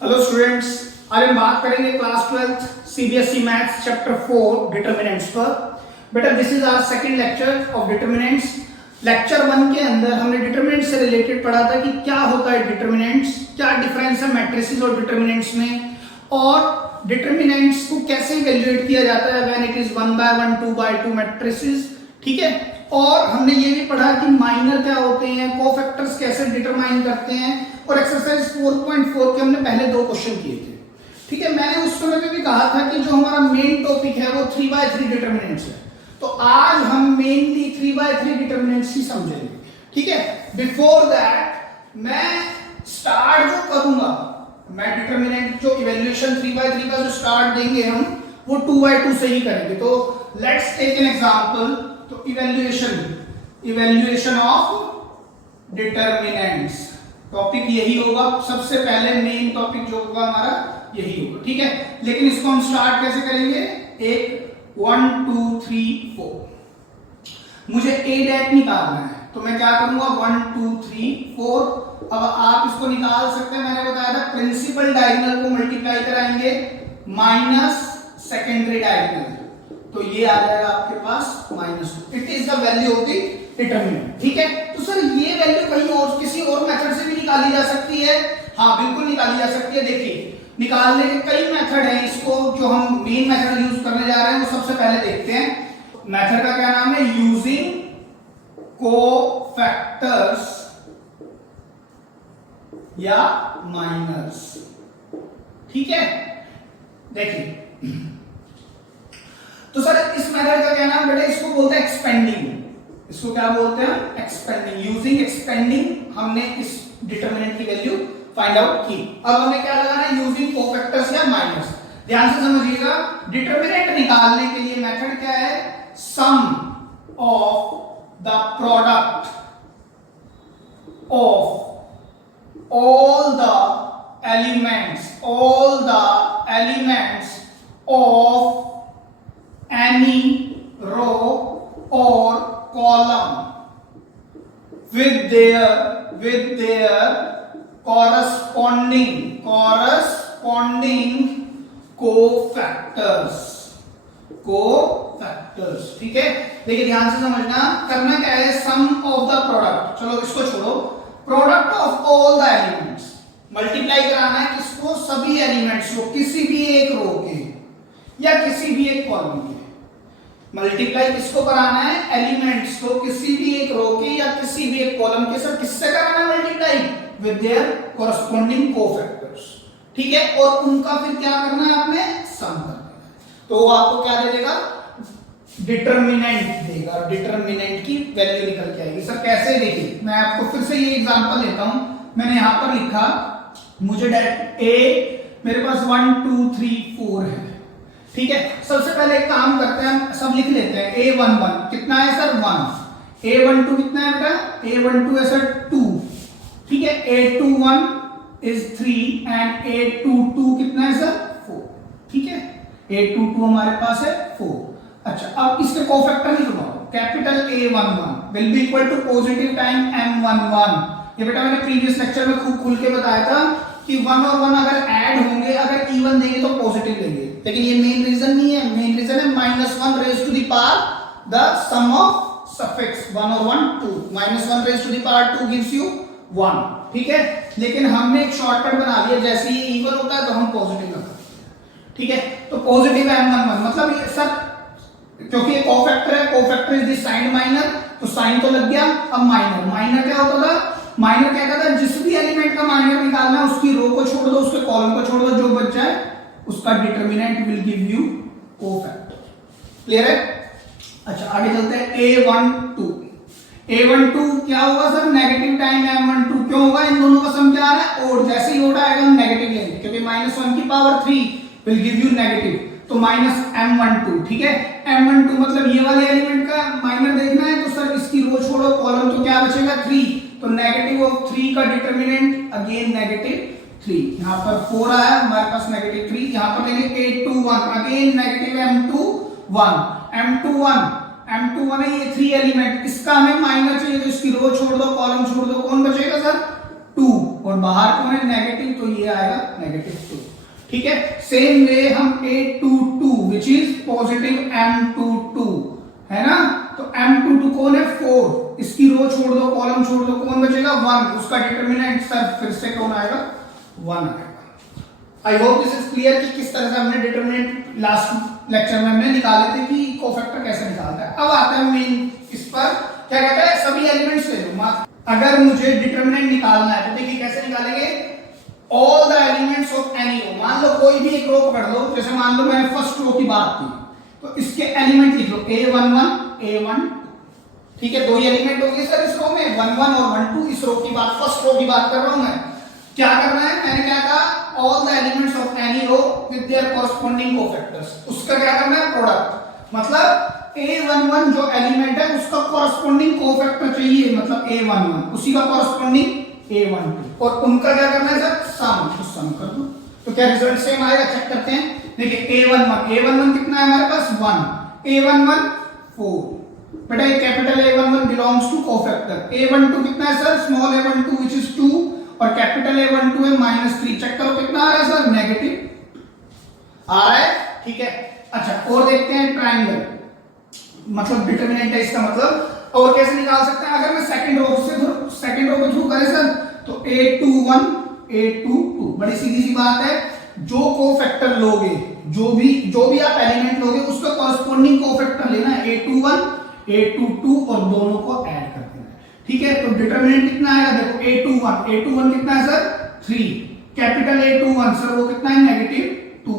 Hello students, आज हम बात करेंगे class 12th CBSE maths chapter 4 determinants पर। बेटा this is our second lecture of determinants. Lecture 1 के अंदर हमने डिटरमिनेंट्स से रिलेटेड पढ़ा था कि क्या होता है डिटरमिनेंट्स, क्या डिफरेंस है मैट्रिसेस और डिटरमिनेंट्स में, और डिटरमिनेंट्स को कैसे इवैल्यूएट किया जाता है when it is 1 by 1 2 by 2 matrices. ठीक है, और हमने ये भी पढ़ा कि माइनर क्या होते हैं, कोफैक्टर्स कैसे डिटरमाइन करते हैं, और एक्सरसाइज 4.4 के हमने पहले 2 क्वेश्चन किए थे। ठीक है, मैंने उस समय पे भी कहा था कि जो हमारा मेन टॉपिक है वो 3/3 डिटरमिनेंट्स है, तो आज हम मेनली 3/3 डिटरमिनेंट्स ही समझेंगे। ठीक है, बिफोर दैट मैं स्टार्ट जो करूंगा, मैं डिटरमिनेंट जो इवैल्यूएशन 3/3 का जो स्टार्ट देंगे हम वो 2/2 से ही करेंगे। तो लेट्स टेक एन एग्जांपल। तो इवैल्यूएशन ऑफ डिटरमिनेंट्स टॉपिक यही होगा, सबसे पहले मेन टॉपिक जो होगा हमारा यही होगा। ठीक है, लेकिन इसको हम स्टार्ट कैसे करेंगे, एक 1 2 3 4 मुझे a डैट निकालना है, तो मैं क्या करूंगा 1 2 3 4। अब आप इसको निकाल सकते हैं, मैंने बताया था प्रिंसिपल डायगोनल को मल्टीप्लाई कराएंगे माइनस सेकेंडरी डायगोनल, तो ये आ जाएगा आपके पास -2। It is the value of the determinant. ठीक है, तो सर ये वैल्यू कहीं और किसी और मेथड से भी निकाली जा सकती है? हाँ बिल्कुल निकाली जा सकती है। देखिए निकालने के कई मेथड हैं, इसको जो हम मेन मेथड यूज करने जा रहे हैं वो सबसे पहले देखते हैं। मेथड का क्या नाम है, यूजिंग कोफैक्टर्स या माइनर्स। ठीक है, देखिए तो सर इस मेथड का क्या नाम बेटा, इसको बोलते हैं एक्सपेंडिंग। इसको क्या बोलते हैं, एक्सपेंडिंग। यूजिंग एक्सपेंडिंग हमने इस डिटरमिनेंट की वैल्यू फाइंड आउट की। अब हमें क्या लगाना है, यूजिंग कोफैक्टर्स या माइनस। ध्यान से समझिएगा, डिटरमिनेंट निकालने के लिए मेथड क्या है, sum of the product of all the elements of any row or column with their corresponding cofactors। ठीक है, देखिए ध्यान से समझना, करना क्या है, सम ऑफ द प्रोडक्ट, चलो इसको छोड़ो, product of all the elements multiply कराना है किसको, सभी एलिमेंट्स को, किसी भी एक रो के या किसी भी एक कॉलम के। मल्टीप्लाई किसको कराना है, एलिमेंट्स को, किसी भी एक रो के या किसी भी एक कॉलम के। सर किससे कराना है multiply, with their corresponding cofactors. ठीक है, और उनका फिर क्या करना है, आपने सम करना है, तो वो आपको क्या दे देगा, डिटरमिनेंट देगा। डिटरमिनेंट की वैल्यू निकल के आएगी। सर कैसे, देखिए मैं आपको फिर से ये एग्जांपल लेता हूं। मैंने यहां पर लिखा, मुझे ए मेरे पास 1 2 3 4 है। ठीक है, सबसे पहले एक काम करते हैं, हम सब लिख लेते हैं। A11 कितना है सर, 1। A12 कितना है बेटा, A12 है सर 2। ठीक है, A21 इज 3 एंड A22 कितना है सर, 4। ठीक है, A22 हमारे पास है 4। अच्छा, अब इसके कोफैक्टर लिख लो, capital A11 will be equal to positive time M11। ये बेटा मैंने प्रीवियस लेक्चर में खूब खुल के बताया था कि 1 और 1 अगर ऐड होंगे, अगर इवन देंगे तो पॉजिटिव लेंगे, लेकिन ये मेन रीजन नहीं है। मेन रीजन है -1 raise to the power the sum of suffix 1 और 1 2, -1 raise to the power 2 gives you 1। ठीक है, लेकिन हमने एक शॉर्टकट बना लिया, जैसे ये इवन होता है तो हम पॉजिटिव लगाते हैं। ठीक है, तो पॉजिटिव है M11, मतलब ये सर क्योंकि ये कोफैक्टर है, cofactor is the sign minor, तो साइन तो लग गया। अब माइनर क्या होता था, माइनर क्या कहता है, जिस भी एलिमेंट का माइनर निकालना है उसकी रो को छोड़ दो, उसके कॉलम को छोड़ दो, जो बच जाए उसका determinant will give you cofactor. Clear है? अच्छा आगे चलते हैं। A12 क्या होगा सर, नेगेटिव टाइम M12। क्यों होगा, इन दोनों का सम क्या आ रहा है, और जैसे ही ओड आएगा हम नेगेटिव लेंगे, क्योंकि -1 की power 3 will give you negative, तो -M12। ठीक है, M12 मतलब ये वाले एलिमेंट का माइनर देखना है, तो सर इसकी रो छोड़ो, कॉलम, तो क्या बचेगा 3, तो नेगेटिव ऑफ 3 का डिटरमिनेंट अगेन -3। यहां पर 4 आया हमारे पास -3, यहां पर लेंगे A21 अगेन नेगेटिव M21 है ये 3 एलिमेंट, इसका हमें माइनर चाहिए, तो इसकी रो छोड़ दो, कॉलम छोड़ दो, कौन बचेगा सर 2, और बाहर कौन है नेगेटिव, तो ये ये आएगा -2। ठीक है, सेम वे हम A22 which is positive M22 है ना, तो M22 कौन है 4, इसकी रो छोड़ दो कॉलम छोड़ दो, कौन बचेगा 1, उसका डिटरमिनेंट सर फिर से कौन आएगा 1 आएगा। आई होप दिस इज क्लियर कि किस तरह से हमने डिटरमिनेंट लास्ट लेक्चर में हमने निकाले थे कि कोफैक्टर कैसे निकालता है। अब आते हैं मेन इस पर, क्या कहता है सभी एलिमेंट्स ले लो। अगर मुझे डिटरमिनेंट निकालना है तो देखिए कैसे निकालेंगे, all the elements of any row. मान लो कोई भी एक रो पकड़ लो, जैसे मान लो मैंने फर्स्ट रो की बात की, तो इसके एलिमेंट लिख लो A11 A12। ठीक है, दो ही एलिमेंट होंगे सर इस रो में, 11 और 12। इस रो की बात, फर्स्ट रो की बात कर रहा हूं मैं। क्या करना है, मैंने क्या कहा, all the elements of any row with their corresponding cofactors. उसका क्या करना है, प्रोडक्ट। मतलब A11 जो एलिमेंट है उसका कॉरस्पॉन्डिंग कोफैक्टर चाहिए, मतलब A11 उसी का कॉरस्पॉन्डिंग A12, और उनका क्या करना है सर, सम। तो सम कर दो, तो क्या रिजल्ट सेम आएगा, चेक करते हैं। देखिए A11 कितना है हमारे पास 1, A11 4। बेटा ये capital A11 belongs to cofactor. A12 कितना है sir, small a12 which is 2, और कैपिटल A12 है -3। चेक करो कितना आ रहा है सर, नेगेटिव आ रहा है। ठीक है, अच्छा और देखते हैं ट्रायंगल, मतलब डिटरमिनेंट है इसका मतलब। और कैसे निकाल सकते हैं, अगर मैं सेकंड रो के थ्रू करें सर, तो A21 A22, बड़ी सीधी सी बात है। जो कोफैक्टर लोगे, जो भी आप एलिमेंट लोगे उसका कॉरस्पॉन्डिंग कोफैक्टर लेना है, A21 A22, और दोनों को ऐड कर देना है। ठीक है, तो डिटरमिनेंट कितना आएगा, देखो A21 कितना है सर 3, कैपिटल A21 सर वो कितना है -2,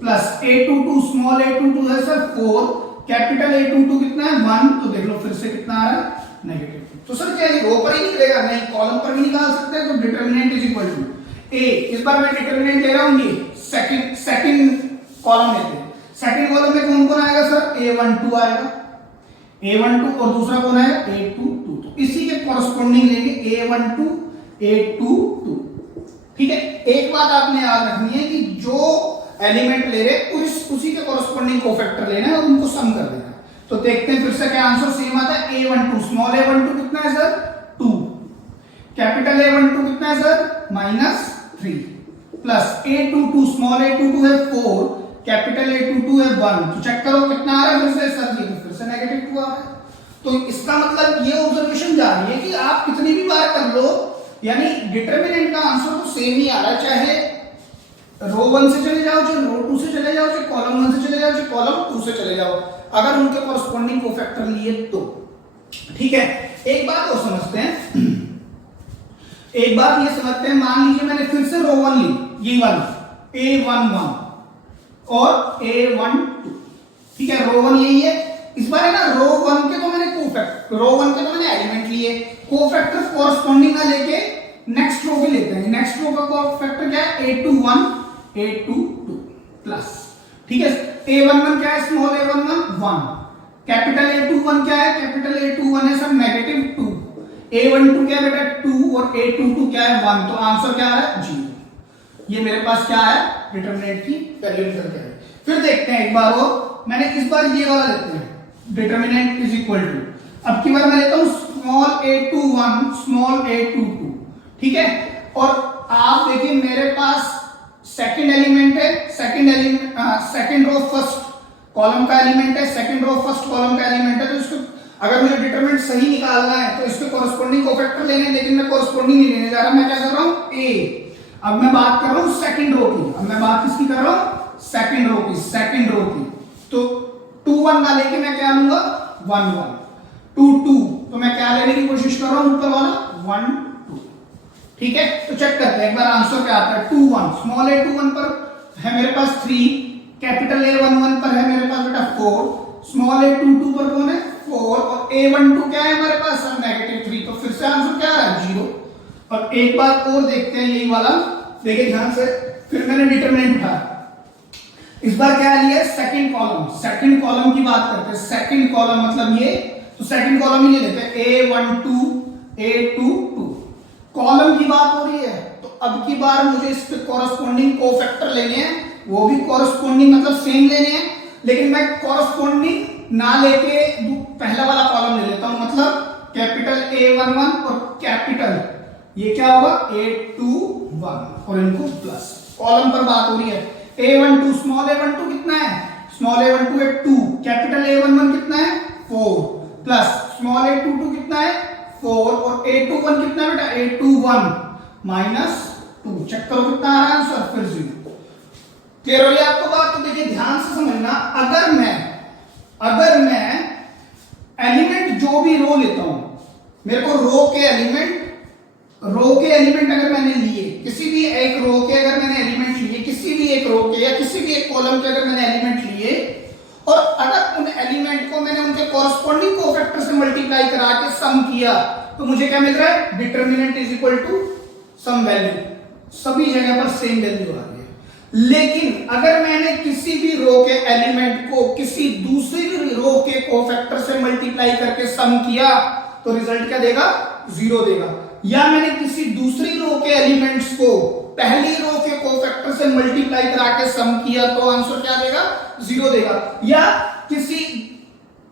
प्लस A22 स्मॉल a22 है सर 4, कैपिटल A22 कितना है 1, तो देख लो फिर से कितना आ रहा है -2। तो सर क्या रो पर ही निकलेगा, नहीं कॉलम पर भी निकाल सकते हैं। तो determinant is equal to A, इस बार मैं डिटरमिनेंट ले रहा हूं, ये सेकंड कॉलम लेते हैं। सेकंड कॉलम में कौन कौन आएगा सर, A12 आएगा, A12, और दूसरा कौन है A22, तो इसी के कॉरस्पॉन्डिंग लेंगे A12 A22। ठीक है, एक बात आपने याद रखनी है कि जो एलिमेंट ले रहे उसी के कॉरस्पॉन्डिंग कोफैक्टर लेना है और उनको सम कर देना है। तो देखते हैं फिर से क्या आंसर सेम आता है। A12 स्मॉल a12 कितना है सर 2, कैपिटल A12 कितना है sir -3, plus A22 small a22 है 4, कैपिटल A22 है 1, तो चेक करो कितना आ रहा है फिर से सर, ये फिर से -2 आ रहा है। तो इसका मतलब ये ऑब्जर्वेशन जा रही है कि आप कितनी भी बार कर लो, यानी डिटरमिनेंट का आंसर तो सेम ही आ रहा है, चाहे रो 1 से चले जाओ, चाहे रो 2 से चले जाओ, चाहे कॉलम 1 से चले जाओ, चाहे कॉलम 2 से चले जाओ, अगर उनके कॉरस्पॉन्डिंग कोफैक्टर लिए तो। ठीक है, एक बात और समझते हैं, एक बात ये समझते हैं, मान लीजिए मैंने फिर से रो 1 ली, ये वाली A11 और A12। ठीक है, रो 1 यही है। इस बार है ना, रो 1 के तो मैंने एलिमेंट लिए, कोफैक्टर कॉरस्पॉन्डिंग ना लेके नेक्स्ट रो के लेते हैं। नेक्स्ट रो का कोफैक्टर क्या है, A21 A22 प्लस। ठीक है, A11 क्या है, स्मॉल a11 1, कैपिटल A21 क्या है, कैपिटल A21 है सर -2, A12 क्या है बेटा 2, और A22 क्या है 1, तो आंसर क्या है 0। ये मेरे पास क्या है, डिटरमिनेंट की वैल्यू निकल के आई। फिर देखते हैं एक बार और, मैंने इस बार ये वाला लेते हैं, डिटरमिनेंट इज इक्वल टू, अब की बार मैं लेता हूं स्मॉल a21 स्मॉल a22। ठीक है, और आप देखिए मेरे पास सेकंड एलिमेंट है, सेकंड रो फर्स्ट कॉलम का एलिमेंट है, सेकंड रो फर्स्ट कॉलम का एलिमेंट है, तो इसको अगर मुझे डिटरमिनेंट सही निकालना है तो इसके कॉरस्पॉन्डिंग कोफैक्टर लेने, लेकिन मैं कॉरस्पॉन्डिंग नहीं लेने जा रहा, मैं क्या कर रहा हूं A। अब मैं बात कर रहा हूं सेकंड रो की, अब मैं बात किसकी कर रहा हूं, सेकंड रो की। तो 2 1 ना लेके मैं क्या लूंगा 1 1, 2 2, तो मैं क्या लेने की कोशिश कर रहा हूं, ऊपर वाला 1 2। ठीक है, तो चेक करते हैं एक बार आंसर क्या आता है। 2 1 स्मॉल a21 पर है मेरे पास 3, कैपिटल A11 पर है मेरे पास बेटा 4, स्मॉल a22 पर कौन है 4, और A12 क्या है हमारे पास -3, तो फिर से आंसर क्या है 0। और एक बात और देखते हैं, यही वाला देखिए ध्यान से, फिर मैंने डिटरमिनेंट उठाया, इस बार क्या लिया सेकंड कॉलम की बात करते हैं। सेकंड कॉलम मतलब ये, तो सेकंड कॉलम ही ले लेते हैं A12 A22, कॉलम की बात हो रही है, तो अब की बार मुझे इस पे कॉरस्पॉन्डिंग कोफैक्टर लेने हैं, वो भी कॉरस्पॉन्डिंग मतलब सेम लेने हैं, लेकिन मैं कॉरस्पॉन्डिंग ना लेके पहला वाला कॉलम ले लेता हूं, मतलब कैपिटल A11 और कैपिटल ये क्या होगा A21 और इनको प्लस। कॉलम पर बात हो रही है। A12 स्मॉल a12 कितना है? स्मॉल a12 है 2, कैपिटल A11 कितना है 4 प्लस स्मॉल a22 कितना है 4 और A21 कितना है बेटा A21 माइनस 2। चेक करो कितना आ रहा है आंसर, फिर 0। क्लियर हो गया आपको बात? तो देखिए ध्यान से समझना, अगर मैं एलिमेंट जो भी रो लेता हूं, मेरे को रो के एलिमेंट अगर मैंने लिए, किसी भी एक रो के अगर मैंने एलिमेंट लिए, किसी भी एक रो के या किसी भी एक कॉलम के अगर मैंने एलिमेंट लिए, और अगर उन एलिमेंट को मैंने उनके कॉरस्पॉन्डिंग कोफैक्टर से मल्टीप्लाई करा के सम किया, तो मुझे क्या मिल रहा है? Determinant is equal to some value. सभी जगह पर सेम वैल्यू आ रही है। लेकिन अगर मैंने किसी भी रो के एलिमेंट को किसी दूसरी रो के कोफैक्टर से मल्टीप्लाई करके सम किया, तो रिजल्ट क्या देगा? 0 देगा। या मैंने किसी दूसरी रो के एलिमेंट्स को पहली रो के कोफैक्टर से मल्टीप्लाई करा के सम किया, तो आंसर क्या देगा? 0 देगा। या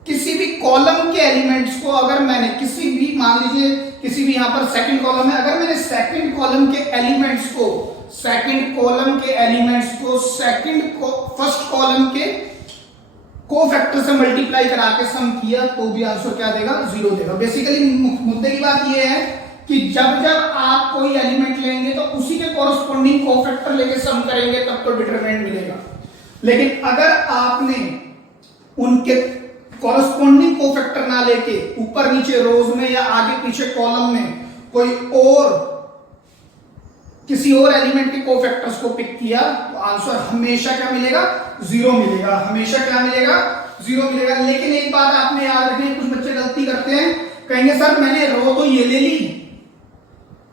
किसी भी कॉलम के एलिमेंट्स को अगर मैंने किसी भी, मान लीजिए किसी भी यहां पर सेकंड कॉलम है, अगर मैंने सेकंड कॉलम के एलिमेंट्स को फर्स्ट कॉलम के कोफैक्टर से मल्टीप्लाई करा के सम किया, तो भी आंसर क्या देगा? 0 देगा। बेसिकली मुद्दे की बात यह है कि जब आप कोई एलिमेंट लेंगे तो उसी के कॉरस्पॉन्डिंग कोफैक्टर लेके सम करेंगे, तब तो डिटरमिनेंट मिलेगा। लेकिन अगर आपने उनके कॉरस्पॉन्डिंग कोफैक्टर ना लेके ऊपर नीचे रोज में या आगे पीछे कॉलम में कोई और किसी और एलिमेंट के कोफैक्टर्स को पिक किया, तो आंसर हमेशा क्या मिलेगा? 0 मिलेगा। हमेशा क्या मिलेगा? 0 मिलेगा। लेकिन एक बात आपने याद रखनी, कुछ बच्चे गलती करते हैं, कहेंगे सर मैंने रो तो ये ले ली,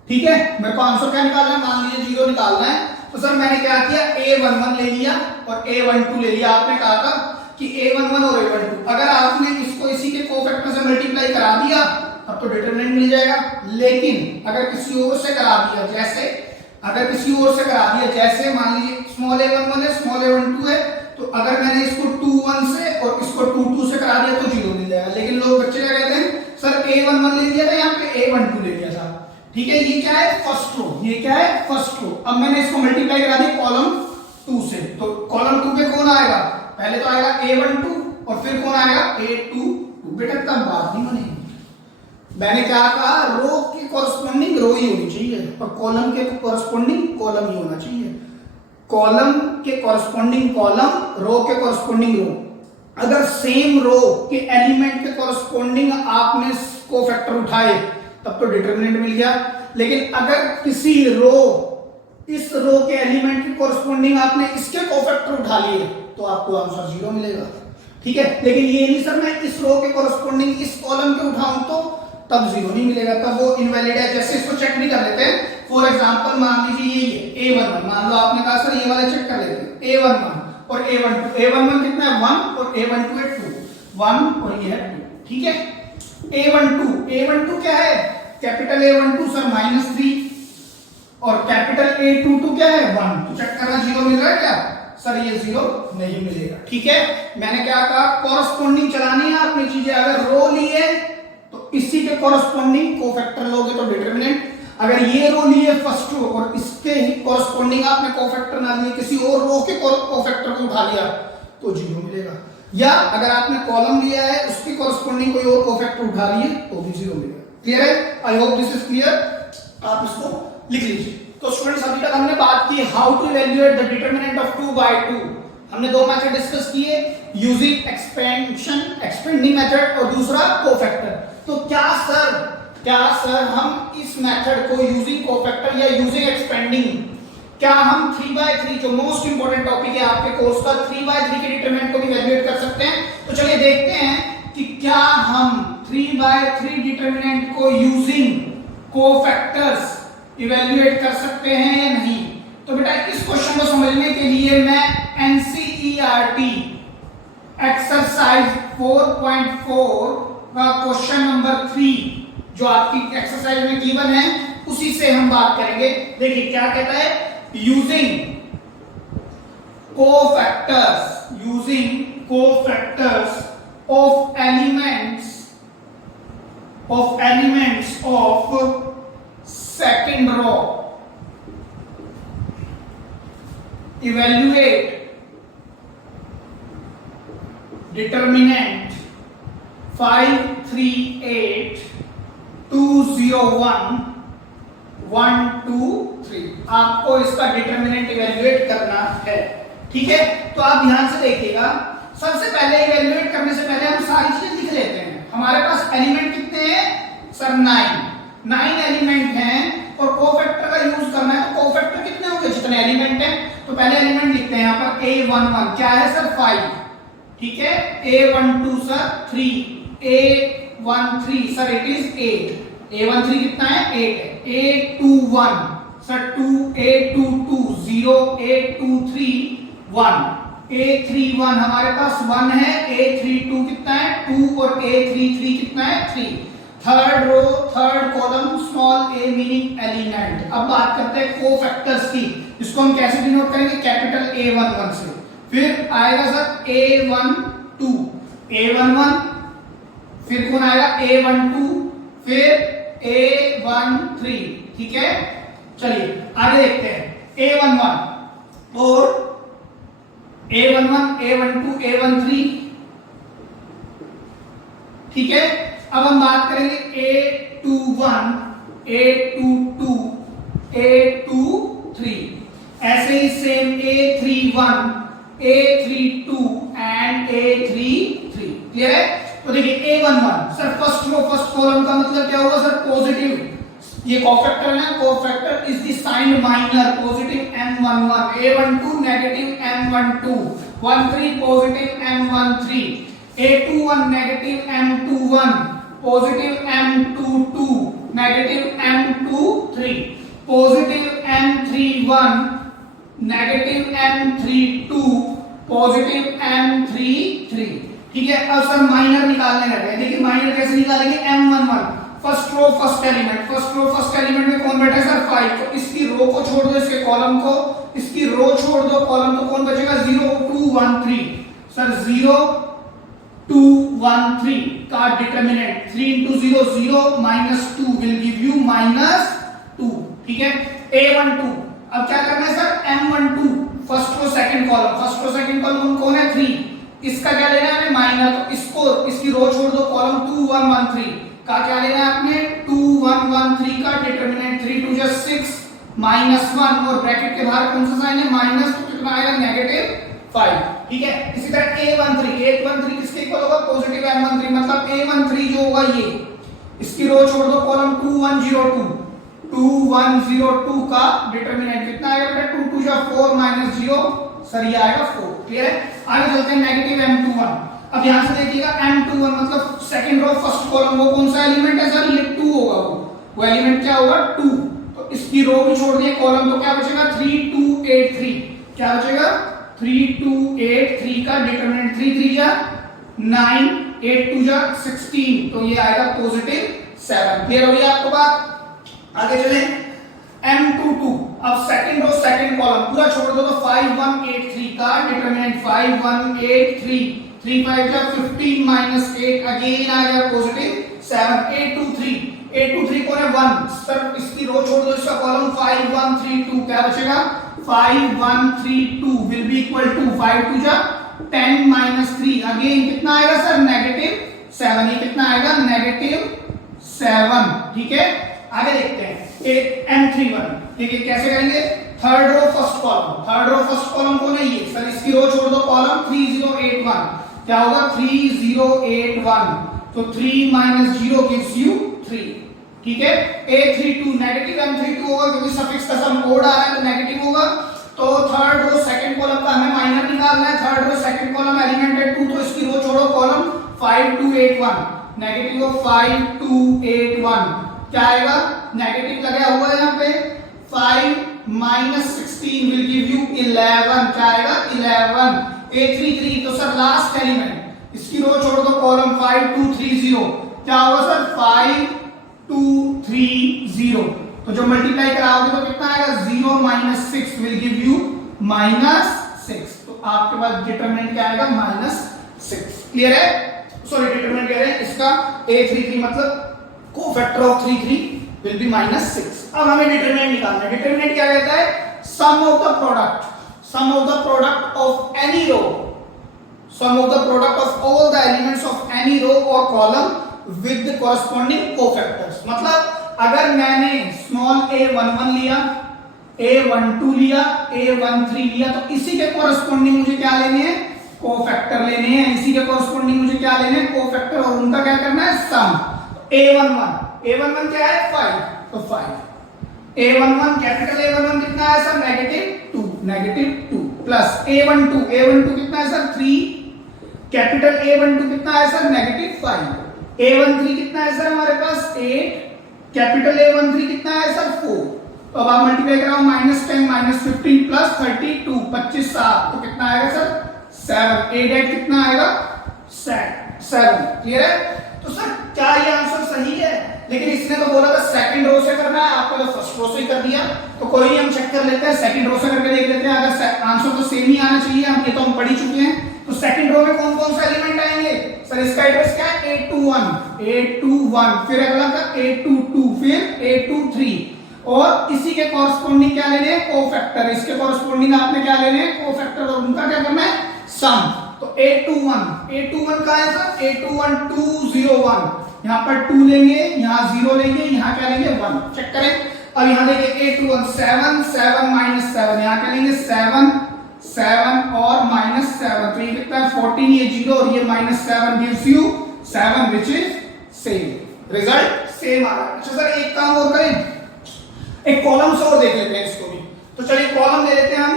ठीक है, मेरे को आंसर क्या निकालना है? मान लीजिए 0 निकालना है, तो सर मैंने क्या किया? A11 ले लिया और A12 ले लिया। आपने कहा था कि A11 और A12 अगर आपने इसको इसी के कोफैक्टर से मल्टीप्लाई करा दिया, तब तो डिटरमिनेंट मिल जाएगा। लेकिन अगर किसी और से करा दिया, जैसे मान लीजिए स्मॉल a11 है, स्मॉल a12 है, तो अगर मैंने इसको 21 से और इसको 22 से करा दिया तो 0 मिल जाएगा। लेकिन लोग बच्चे क्या कहते हैं, सर A11 ले लिया था, यहाँ पे A12 ले लिया था, ठीक है, ये क्या है? First row. अब मैंने इसको मल्टीप्लाई करा दिया कॉलम 2 से, तो कॉलम 2 पे कौन आएगा? पहले तो आएगा A12 और फिर कौन आएगा? A22। बेटा तब बात नहीं बनेगी। मैंने क्या कहा? रो की कॉरस्पॉन्डिंग रो ही होनी चाहिए और कॉलम के कॉरस्पॉन्डिंग कॉलम ही होना चाहिए। कॉलम के कॉरस्पॉन्डिंग कॉलम, रो के कॉरस्पॉन्डिंग रो। अगर सेम रो के एलिमेंट के कॉरस्पॉन्डिंग आपने कोफैक्टर उठाए, तब तो डिटरमिनेंट मिल गया। लेकिन अगर किसी इस रो के एलिमेंट के कॉरस्पॉन्डिंग आपने इसके कोफैक्टर उठा लिए, तो आपको आंसर 0 मिलेगा, ठीक है। लेकिन ये नहीं सर मैं इस रो के कॉरस्पॉन्डिंग इस कॉलम के उठाऊं तो तब 0 नहीं मिलेगा, तब वो इनवैलिड है। जैसे इसको चेक भी कर लेते हैं। फॉर एग्जांपल मान लीजिए ये A11, मान लो आपने कहा सर ये वाला चेक कर लेते हैं। A11 और A12, A11 कितना है 1 और A12 है 2, 1 और ये है 2, ठीक है। A12 क्या है? कैपिटल A12 सर -3 और कैपिटल A22 क्या है 1, तो चेक करना 0 मिल रहा है क्या? सर ये 0 नहीं मिलेगा, ठीक है। मैंने क्या कहा? कॉरस्पॉन्डिंग चलानी है आपने चीजें। अगर रो लिए तो इसी के कॉरस्पॉन्डिंग कोफैक्टर लोगे तो डिटरमिनेंट। अगर ये रो लिए फर्स्ट रो और इसके ही कॉरस्पॉन्डिंग आपने कोफैक्टर ना लिए, किसी और रो के कोफैक्टर को उठा लिया, तो 0 मिलेगा। या अगर आपने कॉलम लिया है उसके कॉरस्पॉन्डिंग कोई और कोफैक्टर उठा लिए, तो भी 0 मिलेगा। क्लियर है? I hope this is clear. आप इसको लिख लीजिए। तो स्टूडेंट्स अभी तक हमने बात की how to evaluate the determinant of 2/2। हमने दो मेथड डिस्कस किए, यूजिंग एक्सपेंडिंग मेथड और दूसरा कोफैक्टर। तो क्या सर हम इस मेथड को यूजिंग कोफैक्टर या यूजिंग एक्सपेंडिंग, क्या हम 3/3 जो मोस्ट इंपोर्टेंट टॉपिक है आपके कोर्स का, 3/3 के डिटरमिनेंट को भी इवैल्यूएट कर सकते हैं? तो चलिए देखते हैं कि क्या हम 3/3 डिटरमिनेंट को यूजिंग कोफैक्टर्स इवैल्यूएट कर सकते हैं या नहीं। तो बेटा इस क्वेश्चन को समझने के लिए मैं एनसीईआरटी एक्सरसाइज 4.4 का क्वेश्चन नंबर 3 जो आपकी एक्सरसाइज में गिवन है उसी से हम बात करेंगे। देखिए क्या कहता है, using cofactors of elements of second row, evaluate determinant 538 201 123। आपको इसका डिटर्मिनेंट इवेल्युएट करना है, ठीक है। तो आप ध्यान से देखिएगा, सबसे पहले इवेल्युएट करने से पहले हम सारी चीजें लिख लेते हैं। हमारे पास एलिमेंट कितने हैं सर? 9 एलिमेंट हैं और कोफैक्टर का यूज करना है। तो कोफैक्टर कितने होंगे? जितने एलिमेंट हैं। तो पहले एलिमेंट लिखते हैं यहाँ पर A11 क्या है सर? 5, ठीक है। A12 sir 3, A13 sir it is 8, A13 कितना है? 8 है। A21 sir 2, A22 0, A23 1, A31 हमारे पास 1 है, A32 कितना है? 2 और A33 कितना है? 3। Third row third column small a meaning element. अब बात करते हैं कोफैक्टर्स की। इसको हम कैसे डिनोट करेंगे? कैपिटल A11 से। फिर आएगा सर A11, फिर कौन आएगा? A12, फिर A13, ठीक है। चलिए आगे देखते हैं। A11 और A11 A12 A13, ठीक है। अब हम बात करेंगे A21 A22 A23, ऐसे ही same A31 A32 and A33। Clear है? तो देखिए A11 sir first row first column का मतलब क्या होगा सर? पॉजिटिव। ये कोफैक्टर है, cofactor is the sign minor, positive M11, A12 negative M12, 13 positive M13, A21 negative M21, positive M22, negative M23, positive M31, negative M32, positive M33, ठीक है। अब sir minor निकालने लगे। देखिए माइनर कैसे निकालेंगे? M11 first row first element में कौन बैठा है सर? 5। तो इसकी रो को छोड़ दो, इसके कॉलम को, इसकी रो छोड़ दो, कॉलम तो कौन बचेगा? 0 2 1 3 सर 0 2 1 3 का determinant 3 into 0 0 -2 will give you -2, ठीक है। A12 अब क्या करना है sir? M12 first row second column कौन है? 3। इसका क्या लेना है हमें? माइनर। तो इसको इसकी रो छोड़ दो, कॉलम 2 1 1 3 का क्या लेना है आपने? 2 1 1 3 का डिटर्मिनेंट 3 2 just 6 -1 और ब्रैकेट के बाहर कौन सा साइन है? माइनस। तो कितना आएगा? -5, ठीक है। इसी तरह A13 किसके इक्वल होगा? पॉजिटिव M13, मतलब A13 जो होगा ये, इसकी रो छोड़ दो, कॉलम 2102 का डिटर्मिनेंट कितना आएगा बेटा? 2 2 जा 4 -0 सर ये आएगा 4। क्लियर है? आगे चलते हैं नेगेटिव M21। अब यहां से देखिएगा M21 मतलब सेकंड रो फर्स्ट कॉलम, वो कौन सा एलिमेंट है सर? ये 2 होगा। वो एलिमेंट क्या होगा? 2। तो इसकी रो भी छोड़ दिए, कॉलम तो क्या बचेगा? 3 2 8 3, क्या बचेगा? 3 2 8 3 का डिटरमिनेंट 3 3 जा 9 8 2 जा 16, तो ये आएगा पॉजिटिव 7। क्लियर हो गया आपको बात? आगे चले M22। अब सेकंड रो सेकंड कॉलम पूरा छोड़ दो, तो 5 1 8 3 का डिटरमिनेंट 5 1 8 3 3 5 जा 15 -8 अगेन आ गया पॉजिटिव 7। A23 कौन है? 1 सर इसकी रो छोड़ दो, इसका कॉलम 5 1 3 2 क्या बचेगा? 5 1 3 2 will be equal to 5 2 जा 10 -3 अगेन कितना आएगा सर? -7। ये कितना आएगा? -7, ठीक है। आगे देखते हैं M31। देखिए कैसे करेंगे? थर्ड रो फर्स्ट कॉलम कौन है? ये सर इसकी रो छोड़ दो, कॉलम 3081 क्या होगा? 3081, तो 3 - 0 gives you 3, ठीक है। A32 नेगेटिव M32 होगा क्योंकि सफिक्स का सम ओड आ रहा है तो नेगेटिव होगा। तो थर्ड रो सेकंड कॉलम का हमें माइनर निकालना है। Third row second column element है 2, तो इसकी रो छोड़ो, कॉलम 5281 नेगेटिव 5281 क्या आएगा? नेगेटिव लगा हुआ है यहाँ पे। 5 -16 will give you 11, क्या आएगा? 11। A33 तो सर लास्ट एलिमेंट, इसकी रो छोड़ दो, कॉलम 5230 क्या होगा सर? 5230, तो जो मल्टीप्लाई कराओगे तो कितना आएगा? 0 -6 will give you -6, तो आपके पास डिटरमिनेंट क्या आएगा? -6। क्लियर है? सॉरी डिटरमिनेंट कह रहे हैं इसका A33 मतलब कोफैक्टर ऑफ 3 3 विल बी -6। अब हमें डिटरमिनेंट निकालना है। डिटरमिनेंट क्या कहता है? Sum of the product, sum of the product of any row, sum of the product of all the elements of any row और column with the corresponding cofactors. मतलब अगर मैंने स्मॉल a11 लिया, a12 लिया, a13 लिया, तो इसी के कॉरस्पॉन्डिंग मुझे क्या लेने हैं? कोफैक्टर लेने हैं। इसी के कॉरस्पॉन्डिंग मुझे क्या लेने हैं? कोफैक्टर, और उनका क्या करना है? सम। a11 क्या है? 5, तो 5 a11 कैपिटल A11 कितना है सर? -2 प्लस a12 कितना है सर? 3 कैपिटल A12 कितना है सर? -5 a13 कितना है सर हमारे पास? 8 कैपिटल A13 कितना है सर? 4। तो अब आप मल्टीप्लाई कराओ, -10 -15 प्लस 32 25 7, तो कितना आएगा सर? 7। a कितना आएगा? 7। क्लियर है? तो सर क्या ये आंसर सही है? लेकिन इसने तो बोला था सेकंड रो से करना है, आपने तो फर्स्ट रो से ही कर दिया। तो कोई नहीं, हम चेक कर लेते हैं, सेकंड रो से करके देख लेते हैं। अगर आंसर तो सेम ही आना चाहिए, हम ये तो हम पढ़ ही चुके हैं। तो सेकंड रो में कौन कौन से एलिमेंट आएंगे सर? इसका एड्रेस क्या है? A21, फिर अगला का A22, फिर A23, और इसी के कॉरस्पॉन्डिंग क्या लेने हैं? कोफैक्टर। इसके कॉरस्पॉन्डिंग आपने क्या लेने हैं? कोफैक्टर, और उनका क्या करना है? सम। तो A21 का है सर? A21 201, यहाँ पर 2 लेंगे, यहाँ 0 लेंगे, यहाँ क्या लेंगे? 1। चेक करें। अब यहाँ देखिए A21 7 7 -7, यहाँ क्या लेंगे? 7 7 और -7, तो ये कितना है? 14, ये 0 और ये -7 gives you 7, which is same. Result same आ रहा है। अच्छा सर एक काम और करें, एक कॉलम से और देख लेते हैं इसको भी। तो चलिए कॉलम ले लेते हैं हम,